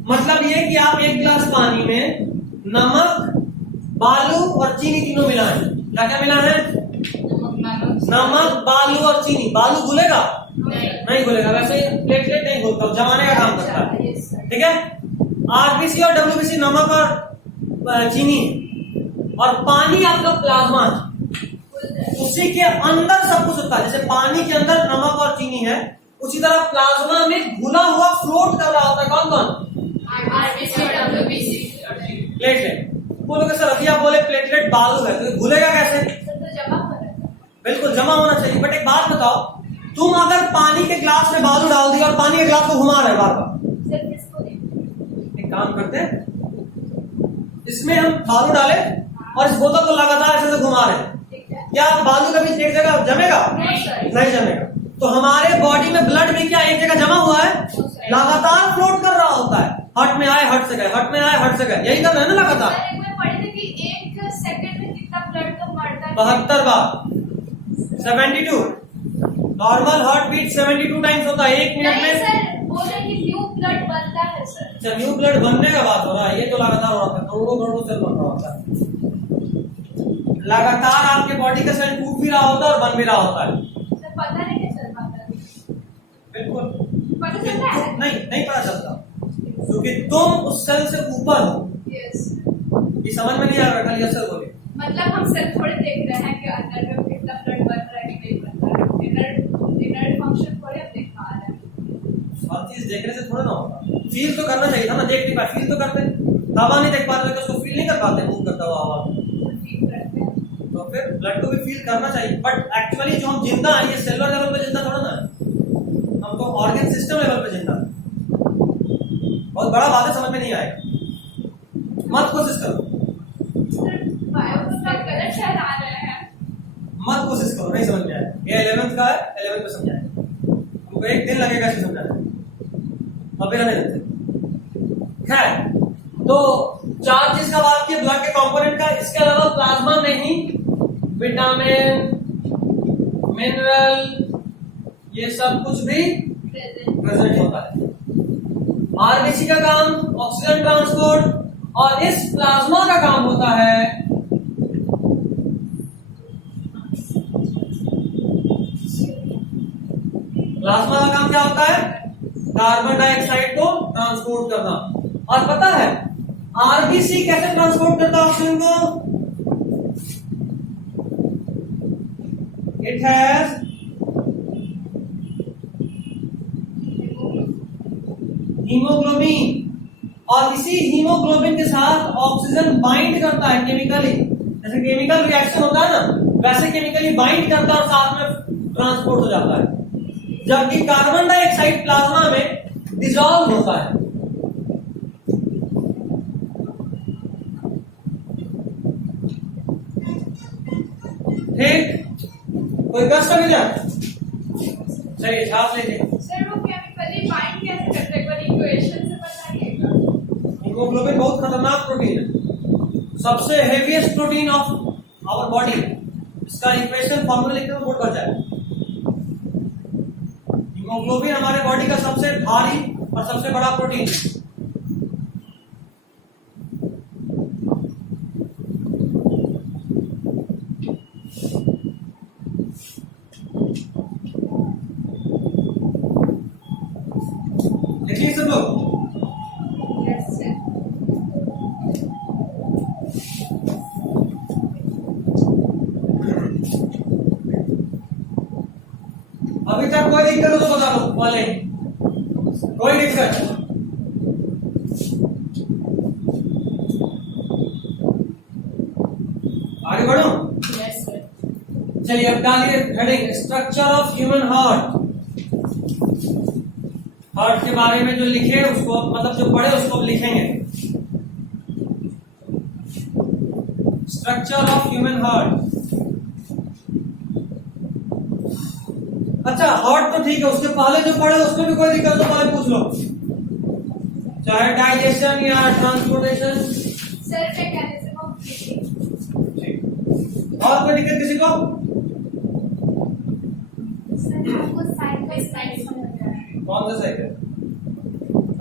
मतलब ये कि आप एक गिलास पानी में नमक, बालू और चीनी तीनों मिलाएं। क्या क्या मिला है, नमक, बालू और चीनी। बालू घुलेगा नहीं घुलेगा, वैसे प्लेटलेट नहीं घुलता, जमाने का काम करता है, ठीक है। आरबीसी और डब्ल्यूबीसी नमक और चीनी, और पानी आपका प्लाज्मा है, उसी के अंदर सब कुछ होता है। जैसे पानी के अंदर नमक और चीनी है, उसी तरह प्लाज्मा में घुला हुआ फ्लोट कर रहा होता है कौन कौन, प्लेटलेट। बोलोगे सर अभी आप बोले प्लेटलेट बालू है तो घुलेगा कैसे, बिल्कुल जमा होना चाहिए। बट एक बात बताओ, तुम अगर पानी के ग्लास में बालू डाल दिया और पानी के ग्लास को घुमा रहे बार बार, एक काम करते हैं, इसमें हम बालू डाले और इस बोतल को लगातार ऐसे घुमा रहे, क्या बालू कभी एक जगह जमेगा, नहीं जमेगा। तो हमारे बॉडी में ब्लड भी क्या एक जगह जमा हुआ है, लगातार फ्लोट कर रहा होता है। हार्ट में आए हट से गए, हार्ट में आए हट से गए, यही कर रहे हैं ना लगातार। सर एक बार पढ़े थे कि 1 सेकंड में कितना ब्लड तो बढ़ता है? 72 बार, 72। नॉर्मल हार्ट बीट 72 टाइम्स होता है 1 मिनट नहीं में। सर, बोले कि न्यू ब्लड बनता है सर। अच्छा, न्यू ब्लड बनने का बात हो रहा है, ये तो लगातार हो रहा है, करोड़ों सेल बन रहा होता है। लगातार आपके बॉडी का सेल टूट भी रहा होता है और बन भी रहा होता है। सर पता नहीं क्या चल पाता है? बिल्कुल पता चलता है? नहीं पता चलता, क्योंकि तुम उस सेल से ऊपर हो। यस। ये समझ में नहीं आ रहा, खाली असल बोले। मतलब हम सेल थोड़े देख रहे हैं कि अंदर में कितना ब्लड बन रहा है कि नहीं बन रहा है। इनर फंक्शन थोड़े हम देख पा रहे हैं। हर चीज देखने से थोड़ा ना होता, फील तो करना चाहिए था ना। देख नहीं पाए, फील तो करते। हवा नहीं देख पाते तो उसको फील नहीं कर पाते, मूव करता हुआ हवा में। फील करते हैं। तो फिर ब्लड को भी फील करना चाहिए। बट एक्चुअली जो हम जिंदा है, ये सेलुलर लेवल पे जिंदा थोड़ा ना है, हम तो ऑर्गन सिस्टम लेवल पे जिंदा है। बहुत बड़ा बात है, समझ में नहीं आएगा, मत कोशिश करो। सर बायो का गलत शायद आ रहे हैं। मत कोशिश करो, नहीं समझ में आएगा। ये 11th का है, 11th में समझाएगा, हमको 1 दिन लगेगा इसे समझाने, अभी रहने देते। खैर, तो 4 चीज का बात किया ब्लड के कंपोनेंट का। इसके अलावा प्लाज्मा में ही विटामिन, मिनरल, ये सब कुछ भी प्रेजेंट होता है। आरबीसी का काम ऑक्सीजन ट्रांसपोर्ट, और इस प्लाज्मा का काम होता है प्लाज्मा का काम क्या होता है? कार्बन डाइऑक्साइड को ट्रांसपोर्ट करना। और पता है आरबीसी कैसे ट्रांसपोर्ट करता है ऑक्सीजन को? इट हैज हीमोग्लोबिन, और इसी हीमोग्लोबिन के साथ ऑक्सीजन बाइंड करता है केमिकली। जैसे केमिकल रिएक्शन होता है ना, वैसे केमिकली बाइंड करता है और साथ में ट्रांसपोर्ट हो जाता है। जबकि कार्बन डाइऑक्साइड प्लाज्मा में डिसॉल्व होता है। ठीक, कोई कष्ट नहीं जाए। चलिए सांस लीजिए। सर वो केमिकली बाइंड कैसे करते हैं? कोई इक्वेशन से बताइएगा। हीमोग्लोबिन बहुत खतरनाक प्रोटीन है, सबसे heaviest protein of our body. इसका इक्वेशन फॉर्मूला लिखने में बहुत बचा है। हीमोग्लोबिन हमारे बॉडी का सबसे भारी और सबसे बड़ा प्रोटीन है। देखिए सब लोग, यस सर। अभी तक कोई दिक्कत हो तो बता दो वाले, कोई दिक्कत? आगे बढ़ो। Yes sir. चलिए अब डालिए heading structure of human heart. Heart के बारे में जो लिखे उसको, मतलब जो पढ़े उसको लिखेंगे। Structure of human heart. अच्छा, हार्ट तो ठीक है, उसके पहले जो पढ़े उसमें भी कोई दिक्कत तो पहले पूछ लो, चाहे डाइजेशन या transportation. Sir mechanism of breathing. और कोई दिक्कत किसी को? सर हमको साइड बाय साइड समझ आ रहा है। कौन सा साइड है?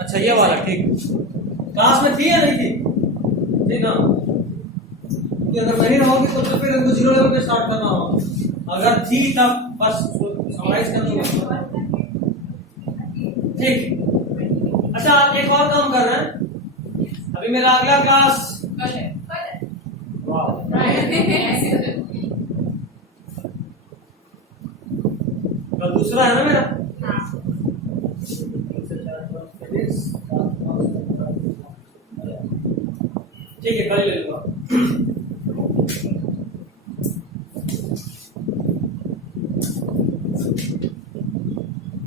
अच्छा ये वाला, ठीक। क्लास में थी या नहीं थी? थी ना। कि अगर नहीं रहोगी तो फिर हमको 0 लेवल पे स्टार्ट करना होगा। अगर थी तब बस समराइज कर दूंगा। ठीक। अच्छा, आप एक और काम कर रहे हैं। अभी मेरा अगला क्लास कल है। कल दूसरा है ना मेरा। ठीक है, कल ही ले लूंगा।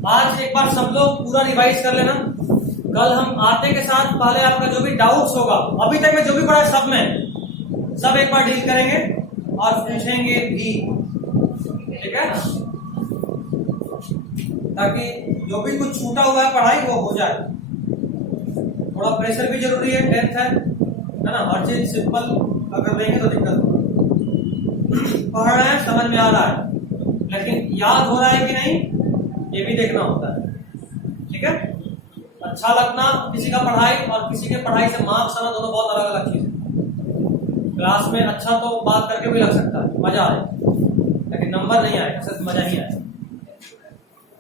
आज एक बार सब लोग पूरा रिवाइज कर लेना। कल हम आते के साथ पहले आपका जो भी डाउट्स होगा, अभी तक में जो भी पढ़ा है सब में, सब एक बार डील करेंगे और पूछेंगे भी, ठीक है? ताकि जो भी कुछ छूटा हुआ है पढ़ाई वो हो जाए। थोड़ा प्रेशर भी जरूरी है, 10th है ना। हर चीज सिंपल अगर देंगे तो दिक्कत होगा। पढ़ रहे हैं, समझ में आ रहा है, लेकिन याद हो रहा है कि नहीं ये भी देखना होता है। ठीक है, अच्छा लगना किसी का पढ़ाई और किसी के पढ़ाई से मार्क्स आना दोनों बहुत अलग अलग चीज है। क्लास में अच्छा तो बात करके भी लग सकता है, मजा आए, लेकिन नंबर नहीं आएगा, सिर्फ मजा ही आए।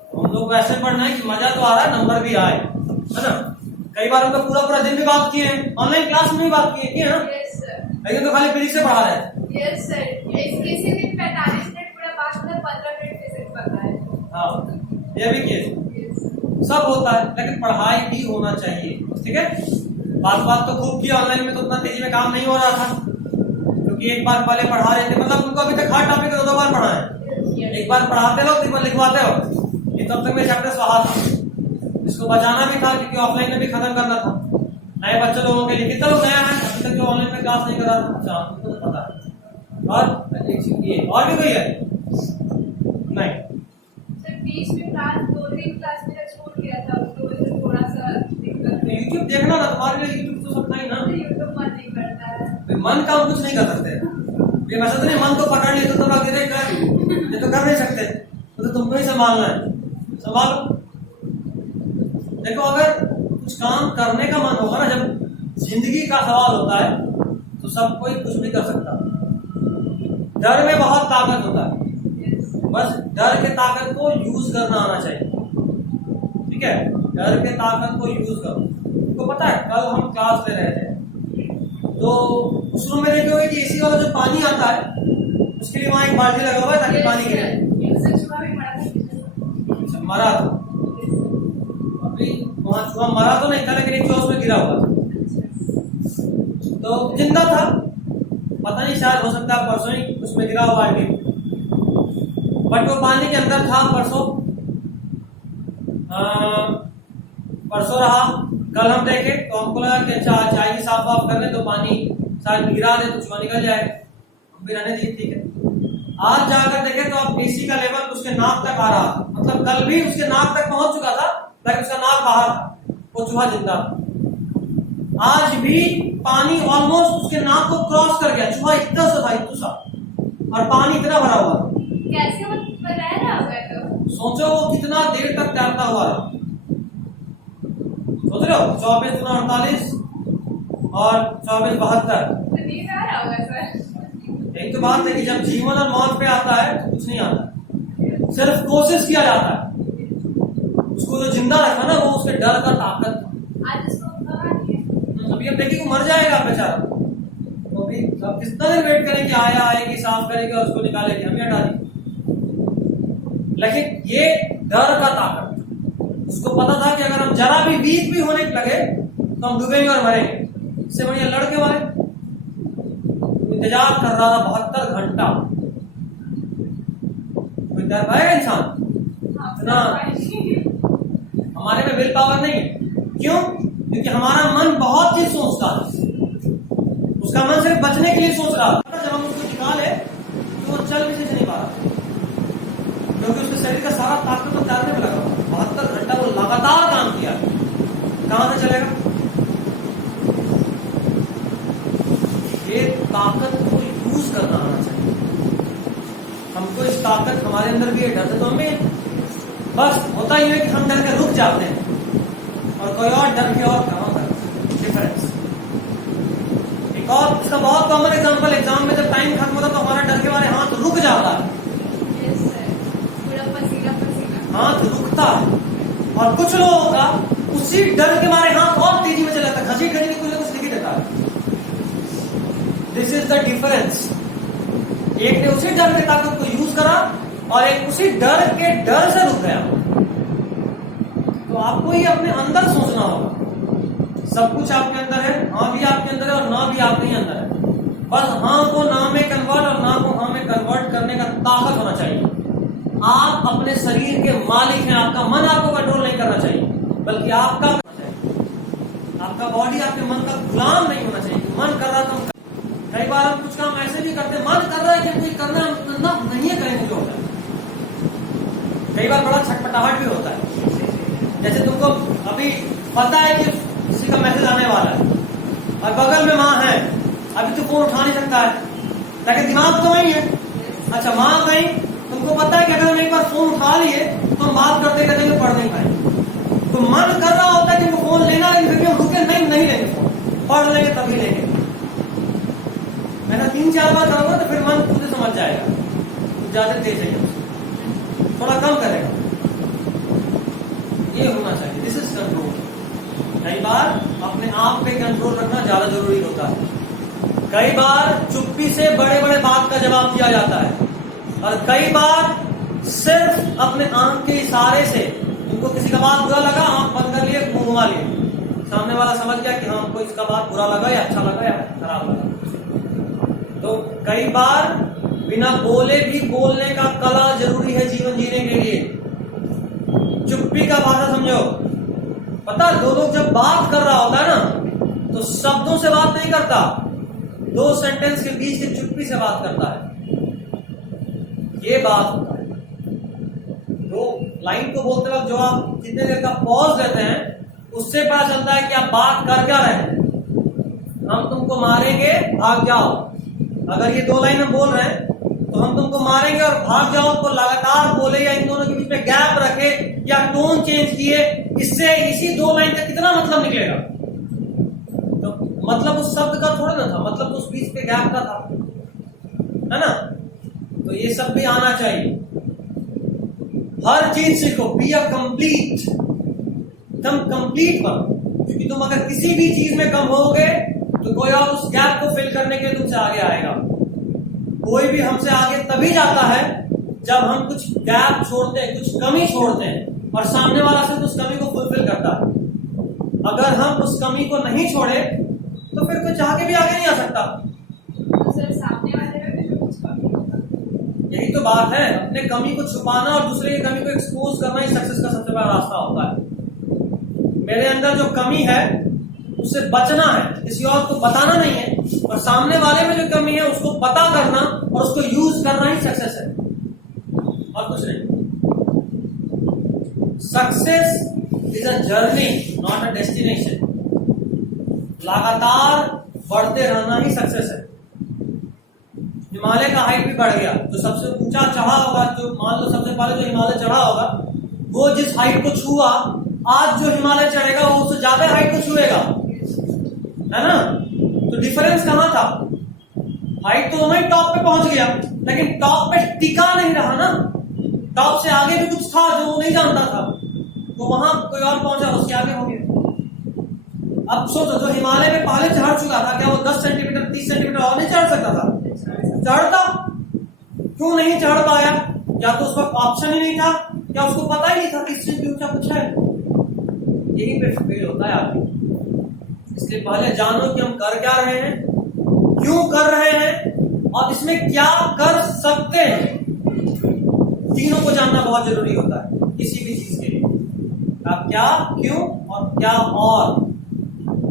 हम लोग को ऐसे पढ़ना है कि मजा तो आ रहा है, नंबर भी आए, है ना। कई बार हम तो पूरा पूरा दिन भी बात किए हैं, ऑनलाइन क्लास में भी बात किए है ना, लेकिन तो खाली फिजिक्स से पढ़ा रहे हैं। यस सर, किसी दिन 45 मिनट पूरा बात मतलब 15 मिनट फिजिक्स पढ़ा है। हाँ, ये भी किए, सब होता है, लेकिन पढ़ाई भी होना चाहिए। ठीक है, बात तो खूब की, ऑनलाइन में तो उतना तेजी में काम नहीं हो रहा था, क्योंकि एक बार पहले पढ़ा रहे थे, मतलब उनको अभी तक हर टॉपिक को 2 बार पढ़ा है। एक बार पढ़ाते हो, 3 बार लिखवाते हो। ये तब तक मैं चैप्टर स्वाहा था, इसको बचाना भी था, क्योंकि ऑफलाइन में भी खत्म करना था। नए बच्चे लोगों के लिए, कितना लोग नया है अभी तक जो ऑनलाइन में क्लास नहीं कर रहा था। अच्छा, तो पता है। और ये और भी कोई है नहीं सर, बीच में क्लास 2-3 क्लास मेरा छूट गया था, उसको वजह से थोड़ा सा दिक्कत है। यूट्यूब देखना ना, तुम्हारे लिए यूट्यूब तो सब नहीं ना। यूट्यूब मन नहीं करता है, मन का हम कुछ नहीं कर सकते। ये वैसे तो नहीं, मन को पकड़ लिया तो तब आगे कर, ये तो कर नहीं सकते, तो तुमको ही संभालना है, संभालो। देखो, अगर कुछ काम करने का मन होगा ना, जब जिंदगी का सवाल होता है तो सब कोई कुछ भी कर सकता है। डर में बहुत ताकत होता है, बस डर के ताकत को यूज करना आना चाहिए। ठीक है, डर के ताकत को यूज करो। तो पता है, कल हम क्लास ले रहे थे, तो उस रूम में देखे हुए कि एसी वाला जो पानी आता है, उसके लिए वहां एक बाल्टी लगा हुआ है ताकि पानी गिरे। मरा तो अभी वहां चूहा मरा तो नहीं था, लेकिन एक चूहा उसमें गिरा हुआ था, तो जिंदा था, पता नहीं, शायद हो सकता है परसों ही उसमें गिरा हुआ बाल्टी, बट वो पानी के अंदर था। परसों रहा, कल हम देखे तो हमको लगा कि अच्छा चाय की साफ वाफ कर ले तो पानी शायद गिरा दे तो चूहा निकल जाए, हम भी रहने दिए। ठीक है, आज जाकर देखे तो अब एसी का लेवल उसके नाक तक आ रहा था, मतलब कल भी उसके नाक तक पहुंच चुका था, लेकिन उसका नाक बाहर था, वो चूहा जिंदा था। आज भी पानी ऑलमोस्ट उसके नाक को क्रॉस कर गया, चूहा इतना सा था, इतना सा, और पानी इतना भरा हुआ था। कैसे वो रह रहा होगा? तो सोचो वो कितना देर तक तैरता हुआ है, सोच रहे हो, 24 गुना 48 और 24 72। नींद आ रहा होगा सर। यही तो बात है कि जब जीवन और मौत पे आता है तो कुछ नहीं आता, सिर्फ कोशिश किया जाता है। उसको जो जिंदा रखा ना, वो उसके डर का ताकत था। आज उसको अभी अब देखिए वो मर जाएगा बेचारा, तो अभी अब कितना देर वेट करें कि आया आएगी, साफ करेगी और उसको निकालेगी, हमें हटा देगी। लेकिन ये डर का ताकत, उसको पता था कि अगर हम जरा भी वीक भी होने लगे तो हम डूबेंगे और मरेंगे, इससे बढ़िया लड़के वाले इंतजार कर रहा था 72 घंटा। कोई डर पाएगा इंसान इतना? हमारे में विल पावर नहीं है। क्यों? क्योंकि हमारा मन बहुत चीज सोचता है, उसका मन सिर्फ बचने के लिए सोच रहा था। जब हम उसको निकाले तो वो चल भी नहीं पा रहा, क्योंकि उसके शरीर का सारा ताकत तो तैरने में लगा। 72 घंटा वो लगातार काम किया, कहां से चलेगा? ये ताकत को यूज करना आना चाहिए हमको। इस ताकत हमारे अंदर भी है, डर से तो हमें बस होता ही है कि हम डर के रुक जाते हैं और कोई और डर के और काम करते हैं। डिफरेंस एक और इसका बहुत कॉमन एग्जांपल, एग्जाम में जब टाइम खत्म होता तो हमारा डर के मारे हाथ रुक जाता है, हाथ रुकता है। और कुछ लोगों का उसी डर के मारे हाथ और तेजी में चलाता है, घसीट घसीट के कुछ ना कुछ लिख देता है। This is the difference. एक ने उसी डर के ताकत को यूज करा और एक उसी डर के डर से रुक गया। तो आपको ही अपने अंदर सोचना होगा, सब कुछ आपके अंदर है, हाँ भी आपके अंदर है और ना भी आपके ही अंदर है। बस हाँ को ना में कन्वर्ट और ना को हाँ में कन्वर्ट करने का ताकत होना चाहिए। आप अपने शरीर के मालिक हैं, आपका मन आपको कंट्रोल नहीं करना चाहिए, बल्कि आपका बॉडी आपके मन का गुलाम नहीं होना चाहिए। मन कर रहा था, कई बार हम कुछ काम ऐसे भी करते, मन कर रहा है कि कोई करना नहीं है, करेंगे जो होता है। कई बार बड़ा छटपटाहट भी होता है, जैसे तुमको अभी पता है कि किसी का मैसेज आने वाला है और बगल में माँ है, अभी तो फोन उठा नहीं सकता है, लेकिन दिमाग तो वही है। अच्छा माँ गई, तुमको पता है कि अगर हम एक बार फोन उठा लिए तो हम बात करते करते हुए पढ़ नहीं पाएंगे। तो मन कर रहा होता है कि वो फोन लेना, लेकिन फिर भी हम रुके नहीं लेंगे फोन, पढ़ लेंगे तभी लेंगे। मैंने 3-4 बार करूंगा तो फिर मन खुद ही समझ जाएगा, ज्यादा तेज है, थोड़ा कम करेगा। ये होना चाहिए, दिस इज कंट्रोल। कई बार अपने आप पे कंट्रोल रखना ज्यादा जरूरी होता है। कई बार चुप्पी से बड़े बड़े बात का जवाब दिया जाता है, और कई बार सिर्फ अपने आंख के इशारे से, उनको किसी का बात बुरा लगा, आंख बंद कर लिए, मुंह घुमा लिए, सामने वाला समझ गया कि हाँ हमको इसका बात बुरा लगा या अच्छा लगा या खराब लगा। तो कई बार बिना बोले भी बोलने का कला जरूरी है जीवन जीने के लिए। चुप्पी का भाषा समझो। पता, दो लोग जब बात कर रहा होता है ना, तो शब्दों से बात नहीं करता, 2 सेंटेंस के बीच की चुप्पी से बात करता है। ये बात होता है। दो लाइन को बोलते वक्त जो आप जितने देर का पॉज लेते हैं, उससे पता चलता है कि आप बात कर क्या रहे हैं। हम तुमको मारेंगे, भाग जाओ। अगर ये 2 लाइन हम बोल रहे हैं तो हम तुमको मारेंगे और भाग जाओ को लगातार बोले, या इन दोनों के बीच में गैप रखे, या टोन चेंज किए, इससे इसी 2 लाइन का कितना मतलब निकलेगा। तो मतलब उस शब्द का थोड़ा ना था, मतलब उस बीच पे गैप का था, है ना। तो ये सब भी आना चाहिए। हर चीज सीखो, बी अ कंप्लीट, तुम कंप्लीट बनो। क्योंकि तुम अगर किसी भी चीज में कम होगे तो कोई और उस गैप को फिल करने के लिए तुमसे आगे आएगा। कोई भी हमसे आगे तभी जाता है जब हम कुछ गैप छोड़ते हैं, कुछ कमी छोड़ते हैं, और सामने वाला सिर्फ उस कमी को फुलफिल करता है। अगर हम उस कमी को नहीं छोड़े तो फिर कुछ आगे भी आगे नहीं आ सकता। सर सामने वाले में भी कुछ कमी होता है। यही तो बात है, अपने कमी को छुपाना और दूसरे की कमी को एक्सपोज करना ही सक्सेस का सबसे बड़ा रास्ता होता है। मेरे अंदर जो कमी है उससे बचना है, किसी और को बताना नहीं है, और सामने वाले में जो कमी है उसको पता करना और उसको यूज करना ही सक्सेस है, और कुछ नहीं। Success is a journey, not a destination. लगातार बढ़ते रहना ही सक्सेस है। हिमालय का हाइट भी बढ़ गया, जो सबसे ऊंचा चढ़ा होगा, जो मान लो सबसे पहले जो हिमालय चढ़ा होगा, वो जिस हाइट को छुआ, आज जो हिमालय चढ़ेगा वो उससे ज्यादा हाइट को छुएगा, है ना। तो डिफरेंस कहां था? हाइट तो वहीं टॉप पे पहुंच गया, लेकिन टॉप पे टिका नहीं रहा ना। टॉप से आगे भी कुछ था जो वो नहीं जानता था, तो वहां कोई और पहुंचा, उसके आगे हो गया। अब सोचो, जो हिमालय में पहले चढ़ चुका था, क्या वो 10 सेंटीमीटर 30 सेंटीमीटर और नहीं चढ़ सकता था? चढ़ता। क्यों नहीं चढ़ पाया? या तो उस वक्त ऑप्शन ही नहीं था, या उसको पता ही नहीं था कि इससे भी ऊंचा कुछ है। यही पे फेल होता है आदमी। इसलिए पहले जानो कि हम कर क्या रहे हैं, क्यों कर रहे हैं, और इसमें क्या कर सकते हैं। तीनों को जानना बहुत जरूरी होता है किसी भी चीज के लिए। आप क्या, क्यों और क्या, और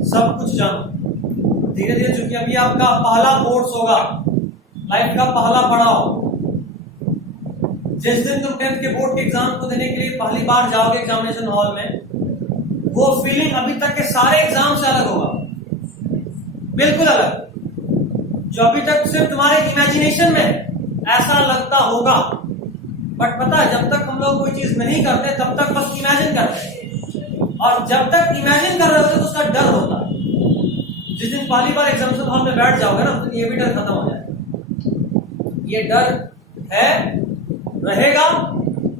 सब कुछ जानो। धीरे धीरे, चूंकि अभी आपका पहला कोर्स होगा, लाइफ का पहला पड़ाव। जिस दिन तुम 10th के बोर्ड के एग्जाम को देने के लिए पहली बार जाओगे एग्जामिनेशन हॉल में, वो फीलिंग अभी तक के सारे एग्जाम से अलग होगा, बिल्कुल अलग। जो अभी तक सिर्फ तुम्हारे इमेजिनेशन में ऐसा लगता होगा, बट पता है जब तक हम लोग कोई चीज नहीं करते तब तक बस इमेजिन करते हैं, और जब तक इमेजिन कर रहे होते तो उसका डर होता है। जिस दिन पहली बार एग्जामिनेशन हॉल में बैठ जाओगे ना, उस दिन ये भी डर खत्म हो जाएगा। ये डर है, रहेगा,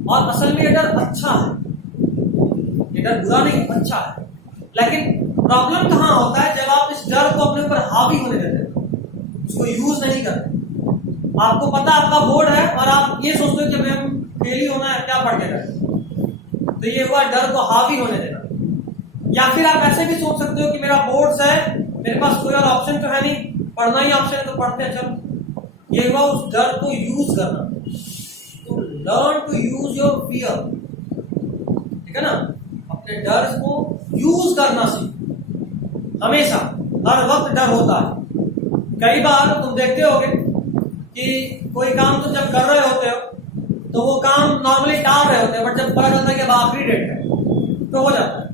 और असल में ये डर अच्छा है। ये डर बुरा नहीं, अच्छा है। लेकिन प्रॉब्लम कहां होता है? जब आप इस डर को अपने ऊपर हावी होने देते हैं, उसको यूज नहीं करते। आपको पता आपका बोर्ड है और आप ये सोचते हो कि मैं फेल ही होना है, क्या पढ़ के करें। तो ये हुआ डर को हावी होने देना। या फिर आप ऐसे भी सोच सकते हो कि मेरा बोर्ड्स है, मेरे पास कोई और ऑप्शन तो है नहीं, पढ़ना ही ऑप्शन है तो पढ़ते हैं, चलो। ये हुआ उस डर को यूज करना। तो learn to use your fear, ठीक है ना। अपने डर को यूज करना सीखो। हमेशा, हर वक्त डर होता है। कई बार तुम देखते होगे कि कोई काम तुम जब कर रहे होते हो तो वो काम नॉर्मली टाल रहे होते हैं, बट जब पता चलता है कि अब आखिरी डेट है तो हो जाता है।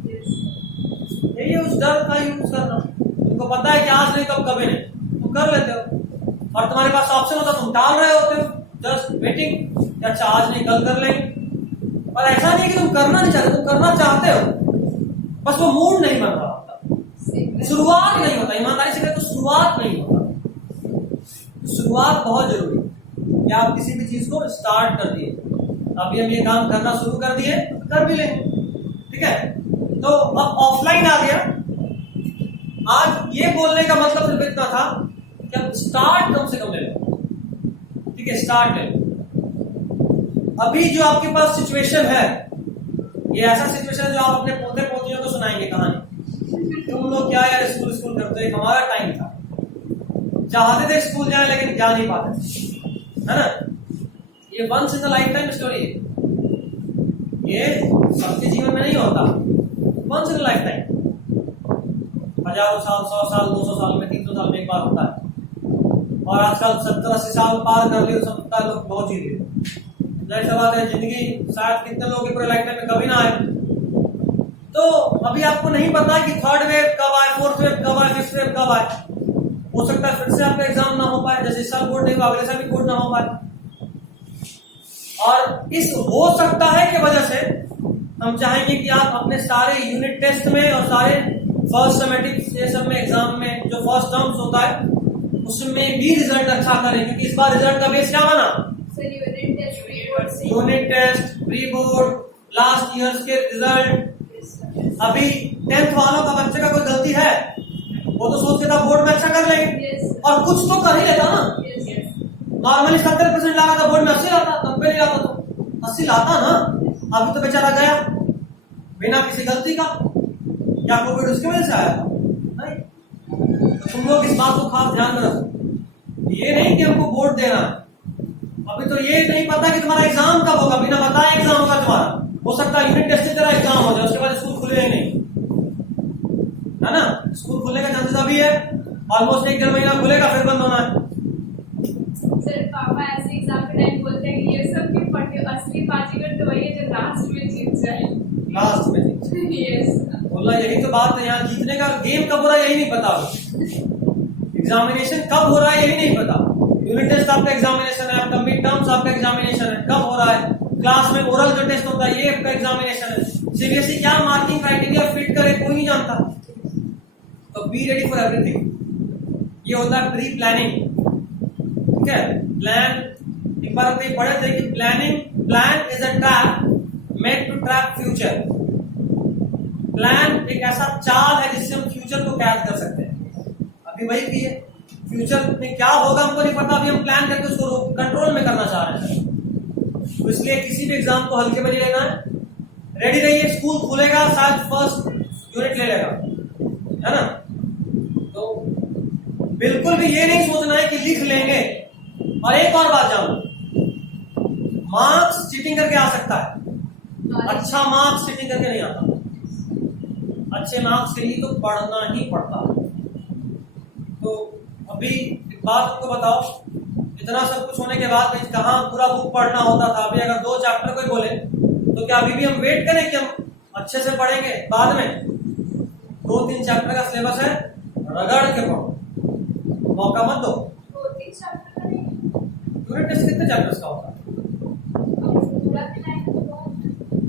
यही उस डर का यूज करना। तुमको पता है कि आज नहीं तो कभी नहीं, तुम कर लेते हो, और तुम्हारे पास ऑप्शन होता तुम टाल रहे होते हो, जस्ट वेटिंग, अच्छा आज नहीं कल कर लेंगे। और ऐसा नहीं कि तुम करना नहीं चाहते, तुम करना चाहते हो, बस वो मूड नहीं बन रहा होता, शुरुआत नहीं होता। ईमानदारी से कहें तो शुरुआत नहीं होता। शुरुआत बहुत जरूरी है कि आप किसी भी चीज को स्टार्ट कर दिए। अभी हम ये काम करना शुरू कर दिए, कर भी लेंगे, ठीक है। तो अब ऑफलाइन आ गया। आज ये बोलने का मतलब सिर्फ इतना था कि अब स्टार्ट कम से कम ले लो, ठीक है, स्टार्ट ले लो। अभी जो आपके पास सिचुएशन है, ये ऐसा सिचुएशन है जो आप अपने पोते पोतियों को सुनाएंगे कहानी। तुम लोग क्या यार स्कूल स्कूल करते, हमारा टाइम था, चाहते थे स्कूल जाए लेकिन जा नहीं पाते, है ना। ये once in a lifetime story है, ये सबके जीवन में नहीं होता, once in a lifetime. हजारों साल, 100 साल, 200 साल में, 300 साल में एक बार होता है। और आजकल 70-80 साल पार कर लिए, समझता लोग बहुत चीजें। जैसा बात है, जिंदगी शायद कितने लोगों की पूरे लाइफ टाइम में कभी ना आए। तो अभी आपको नहीं पता कि थर्ड वेव कब आए, फोर्थ वेव कब आए, फिफ्थ वेव कब आए। हो सकता है फिर से आपका एग्जाम ना हो पाए, जैसे इस साल बोर्ड नहीं हुआ, अगले साल भी बोर्ड ना हो पाए। और इस हो सकता है की वजह से हम चाहेंगे कि आप अपने सारे यूनिट टेस्ट में और सारे फर्स्ट सेमेस्टिक ये सब में एग्जाम में जो फर्स्ट टर्म्स होता है उसमें भी रिजल्ट अच्छा करें, क्योंकि इस बार रिजल्ट का बेस क्या बना, unit test, pre board, last years के रिजल्ट। अभी 10th वालों का बच्चे का कोई गलती है, वो तो सोच के था बोर्ड में अच्छा कर लेंगे, और कुछ तो कर ही लेता ना। नॉर्मली 70% ला रहा था, बोर्ड में 80 लाता, 90 नहीं लाता, तो 80 लाता ना। अभी तो बेचारा गया बिना किसी गलती का। क्या कोविड उसकी वजह से आया? नहीं। तो तुम लोग इस बात को खास ध्यान में रखो, ये नहीं कि हमको बोर्ड देना है। अभी तो ये नहीं पता कि तुम्हारा एग्जाम कब होगा, बिना बताए एग्जाम होगा तुम्हारा। हो सकता है यूनिट टेस्ट की तरह एग्जाम हो जाए, उसके बाद स्कूल खुले ही नहीं, है ना। स्कूल खुलने का चांसेस अभी है, ऑलमोस्ट 1-1.5 महीना खुलेगा, फिर बंद होना है। सर पापा ऐसे एग्जाम के टाइम बोलते हैं कि ये सब क्यों पढ़ते हो, असली बाजीगर तो वही है जो लास्ट में जीत जाए। लास्ट में जीत यस बोला, यही तो बात है। यहाँ जीतने का गेम कब हो रहा है यही नहीं पता, एग्जामिनेशन कब हो रहा है यही नहीं पता। यूनिट टेस्ट आपका एग्जामिनेशन है, आपका मिड टर्म्स आपका एग्जामिनेशन है, कब हो रहा है। क्लास में ओरल जो टेस्ट होता है ये आपका एग्जामिनेशन है। सीबीएसई क्या मार्किंग क्राइटेरिया फिट करे कोई नहीं जानता। तो बी रेडी फॉर एवरीथिंग, ये होता है प्री प्लानिंग, ठीक है। प्लान, एक बार हम कहीं पढ़े थे कि plan is a trap made to trap future. Plan एक ऐसा चाल है जिससे हम फ्यूचर को कैद कर सकते हैं। अभी वही की है, फ्यूचर में क्या होगा हमको नहीं पता, अभी हम प्लान करके उसको कंट्रोल में करना चाह रहे हैं। तो इसलिए किसी भी एग्जाम को हल्के में नहीं लेना है, रेडी रहिए। स्कूल खुलेगा, शायद फर्स्ट यूनिट ले लेगा, है ना। तो बिल्कुल भी ये नहीं सोचना है कि लिख लेंगे। और एक और बात जानो, मार्क्स चीटिंग करके आ सकता है, अच्छा मार्क्स चीटिंग करके नहीं आता। अच्छे मार्क्स के लिए तो पढ़ना ही पड़ता है। तो अभी एक बात आपको बताओ, इतना सब कुछ होने के बाद कहाँ पूरा बुक पढ़ना होता था। अभी अगर 2 चैप्टर कोई बोले तो क्या अभी भी हम वेट करें कि हम अच्छे से पढ़ेंगे? बाद में 2-3 चैप्टर का सिलेबस है, रगड़ के पढ़ो, मौका मत दो। 2-3 चैप्टर करेंगे, यूनिट टेस्ट कितने चैप्टर्स का होता है?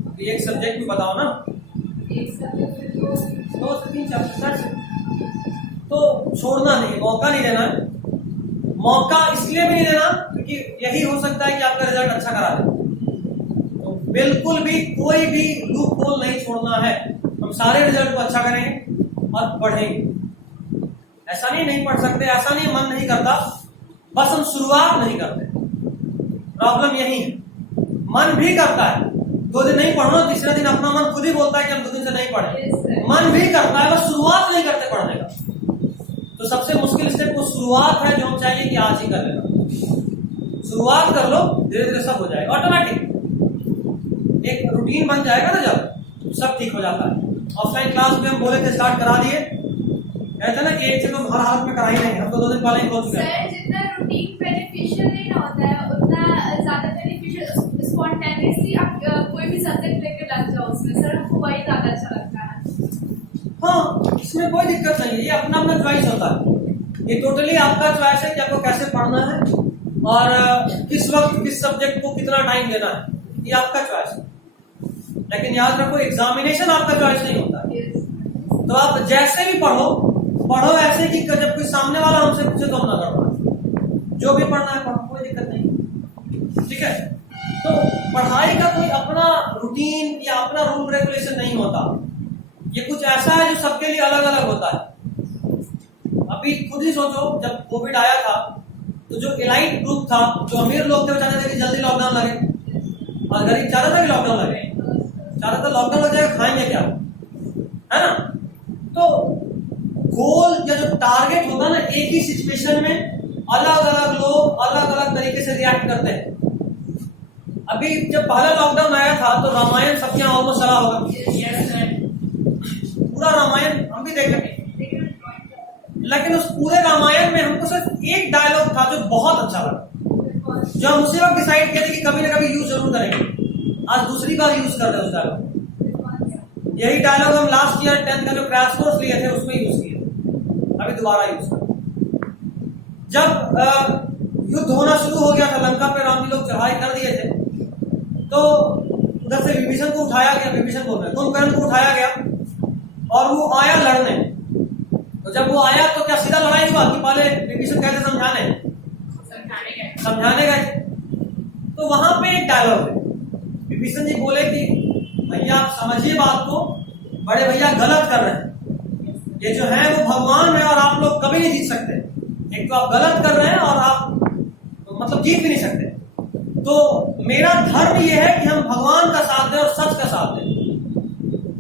अभी एक सब्जेक्ट में बताओ ना, एक सब्जेक्ट 2 से 3 चैप्टर। तो छोड़ना नहीं, मौका नहीं देना। मौका इसलिए भी नहीं देना क्योंकि यही हो सकता है कि आपका रिजल्ट अच्छा करा दे। तो बिल्कुल भी कोई भी लूप होल नहीं छोड़ना है। हम सारे रिजल्ट को अच्छा करेंगे और पढ़ेंगे। ऐसा नहीं पढ़ सकते, ऐसा नहीं मन नहीं करता, बस हम शुरुआत नहीं करते। प्रॉब्लम यही है, मन भी करता है। 2 दिन नहीं पढ़ो, तीसरे दिन अपना मन खुद ही बोलता है कि हम 2 दिन से नहीं पढ़े। मन भी करता है, बस शुरुआत नहीं करते पढ़ने का। तो सबसे मुश्किल स्टेप वो शुरुआत है जो हम चाहिए कि आज ही कर लेना। शुरुआत कर लो, धीरे धीरे सब हो जाएगा, ऑटोमेटिक एक रूटीन बन जाएगा ना, जब सब ठीक हो जाता है। ऑफलाइन क्लास में हम बोले थे स्टार्ट करा दिए, कहते ना कि एक से तो हर हालत में करा ही नहीं, हम तो 2 दिन पहले ही खोल चुके हैं। जितना रूटीन बेनिफिशियल नहीं होता है उतना ज्यादा बेनिफिशियल स्पॉन्टेनियसली आप कोई भी सब्जेक्ट लेके लग जाओ उसमें। सर हमको वही ज्यादा अच्छा लगता है। हाँ, इसमें कोई दिक्कत नहीं है, ये अपना अपना चॉइस होता है, ये टोटली आपका चॉइस है कि आपको कैसे पढ़ना है और किस वक्त किस सब्जेक्ट को कितना टाइम देना है, ये आपका चॉइस है। लेकिन याद रखो एग्जामिनेशन आपका चॉइस नहीं होता है। तो आप जैसे भी पढ़ो ऐसे कि जब कोई सामने वाला हमसे पूछे तो हम ना कर पाए, जो भी पढ़ना है पढ़ो, कोई दिक्कत नहीं, ठीक है। तो पढ़ाई का कोई अपना रूटीन या अपना रूल रेगुलेशन नहीं होता, ये कुछ ऐसा है जो सबके लिए अलग अलग होता है। अभी खुद ही सोचो, जब कोविड आया था तो जो एलाइट ग्रुप था, जो अमीर लोग थे, वो चाहते थे कि जल्दी लॉकडाउन लगे, और गरीब चाहता था कि लॉकडाउन लगे, चाहता था लॉकडाउन लग जाएगा, खाएंगे क्या, है ना। तो गोल या जो टारगेट होता है ना, एक ही सिचुएशन में अलग अलग लोग अलग अलग तरीके से रिएक्ट करते हैं। अभी जब पहला लॉकडाउन आया था तो रामायण सबके यहाँ ऑलमोस्ट चला होगा, पूरा रामायण हम भी देखेंगे, लेकिन उस पूरे रामायण में हमको सिर्फ एक डायलॉग था जो बहुत अच्छा लगा, जो हम उसी वक्त डिसाइड किए थे कि कभी ना कभी यूज जरूर करेंगे। आज दूसरी बार यूज कर रहे हैं उस डायलॉग। यही डायलॉग हम लास्ट ईयर 10th का जो क्रैश कोर्स लिए थे उसमें यूज किए, अभी दोबारा यूज कर। जब युद्ध होना शुरू हो गया था, लंका पे राम जी लोग चढ़ाई कर दिए थे, तो उधर से विभीषण को उठाया गया, विभीषण बोल रहे कुंभकर्ण को उठाया गया और वो आया लड़ने। तो जब वो आया तो क्या सीधा लड़ाई हुआ कि पहले विभीषण कैसे समझाने गए? तो वहां पे एक डायलॉग है, विभीषण जी बोले कि भैया आप समझिए बात को, बड़े भैया गलत कर रहे हैं, ये जो है वो भगवान है और आप लोग कभी नहीं जीत सकते। एक तो आप गलत कर रहे हैं और आप मतलब जीत भी नहीं सकते। तो मेरा धर्म ये है कि हम भगवान का साथ दें और सच का साथ दें।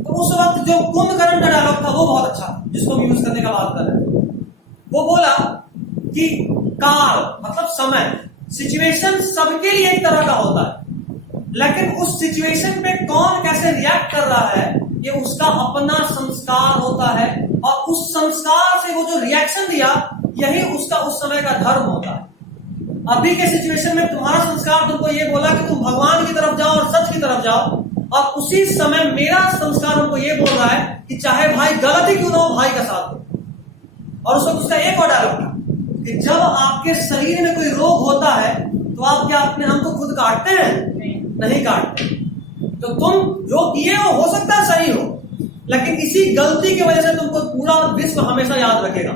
तो उस वक्त जो कुंभकर्ण का डायलॉग था वो बहुत अच्छा, जिसको हम यूज करने का बात कर रहे हैं। वो बोला कि काल मतलब समय, सिचुएशन सबके लिए एक तरह का होता है, लेकिन उस सिचुएशन पे कौन कैसे रिएक्ट कर रहा है ये उसका अपना संस्कार होता है, और उस संस्कार से वो जो रिएक्शन दिया यही उसका उस समय का धर्म होता है। अभी के सिचुएशन में तुम्हारा संस्कार तुमको ये बोला कि तुम भगवान की तरफ जाओ और सच की तरफ जाओ, और उसी समय मेरा संस्कार हमको ये बोल रहा है कि चाहे भाई गलती क्यों ना हो, भाई का साथ दो। और उस वक्त उसका एक और डायलॉग था कि जब आपके शरीर में कोई रोग होता है तो आप क्या अपने हम को खुद काटते हैं? नहीं काटते। तो तुम जो किए वो हो सकता है सही हो, लेकिन इसी गलती की वजह से तुमको पूरा विश्व हमेशा याद रखेगा।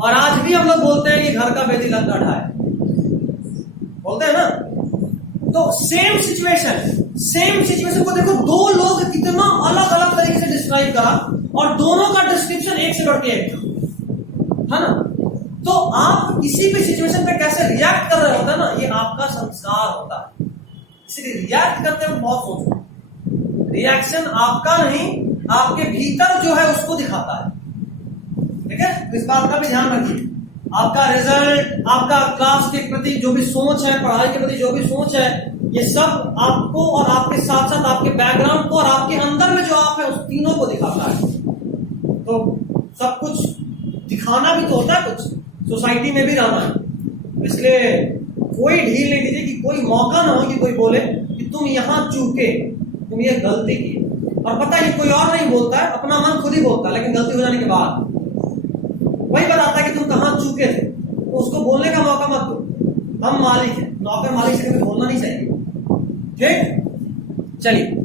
और आज भी हम लोग बोलते हैं कि घर का बेदी लंका ढाए, बोलते हैं ना। तो सेम सिचुएशन को देखो, दो लोग कितना अलग अलग तरीके से डिस्क्राइब करा, और दोनों का डिस्क्रिप्शन एक से बढ़ के एक था, है ना। तो आप किसी भी सिचुएशन पे कैसे रिएक्ट कर रहे होते हैं ना, ये आपका संस्कार होता है। इसलिए रिएक्ट करते हैं बहुत सोचो, रिएक्शन आपका नहीं, आपके भीतर जो है उसको दिखाता है, ठीक है। तो इस बात का भी ध्यान रखिए। आपका रिजल्ट, आपका क्लास के प्रति जो भी सोच है, पढ़ाई के प्रति जो भी सोच है, ये सब आपको और आपके साथ साथ आपके बैकग्राउंड को और आपके अंदर में जो आप है उस तीनों को दिखाता है। तो सब कुछ दिखाना भी तो होता है, कुछ सोसाइटी में भी रहना है। इसलिए कोई ढील नहीं दीजिए कि कोई मौका ना हो कि कोई बोले कि तुम यहां चूके, तुम ये गलती की। और पता है कोई और नहीं बोलता है, अपना मन खुद ही बोलता है, लेकिन गलती हो जाने के बाद वही बताता है कि तुम कहां चूके थे। तो उसको बोलने का मौका मत दो। हम मालिक हैं, नौकर मालिक से कभी बोलना नहीं चाहिए, ठीक। चलिए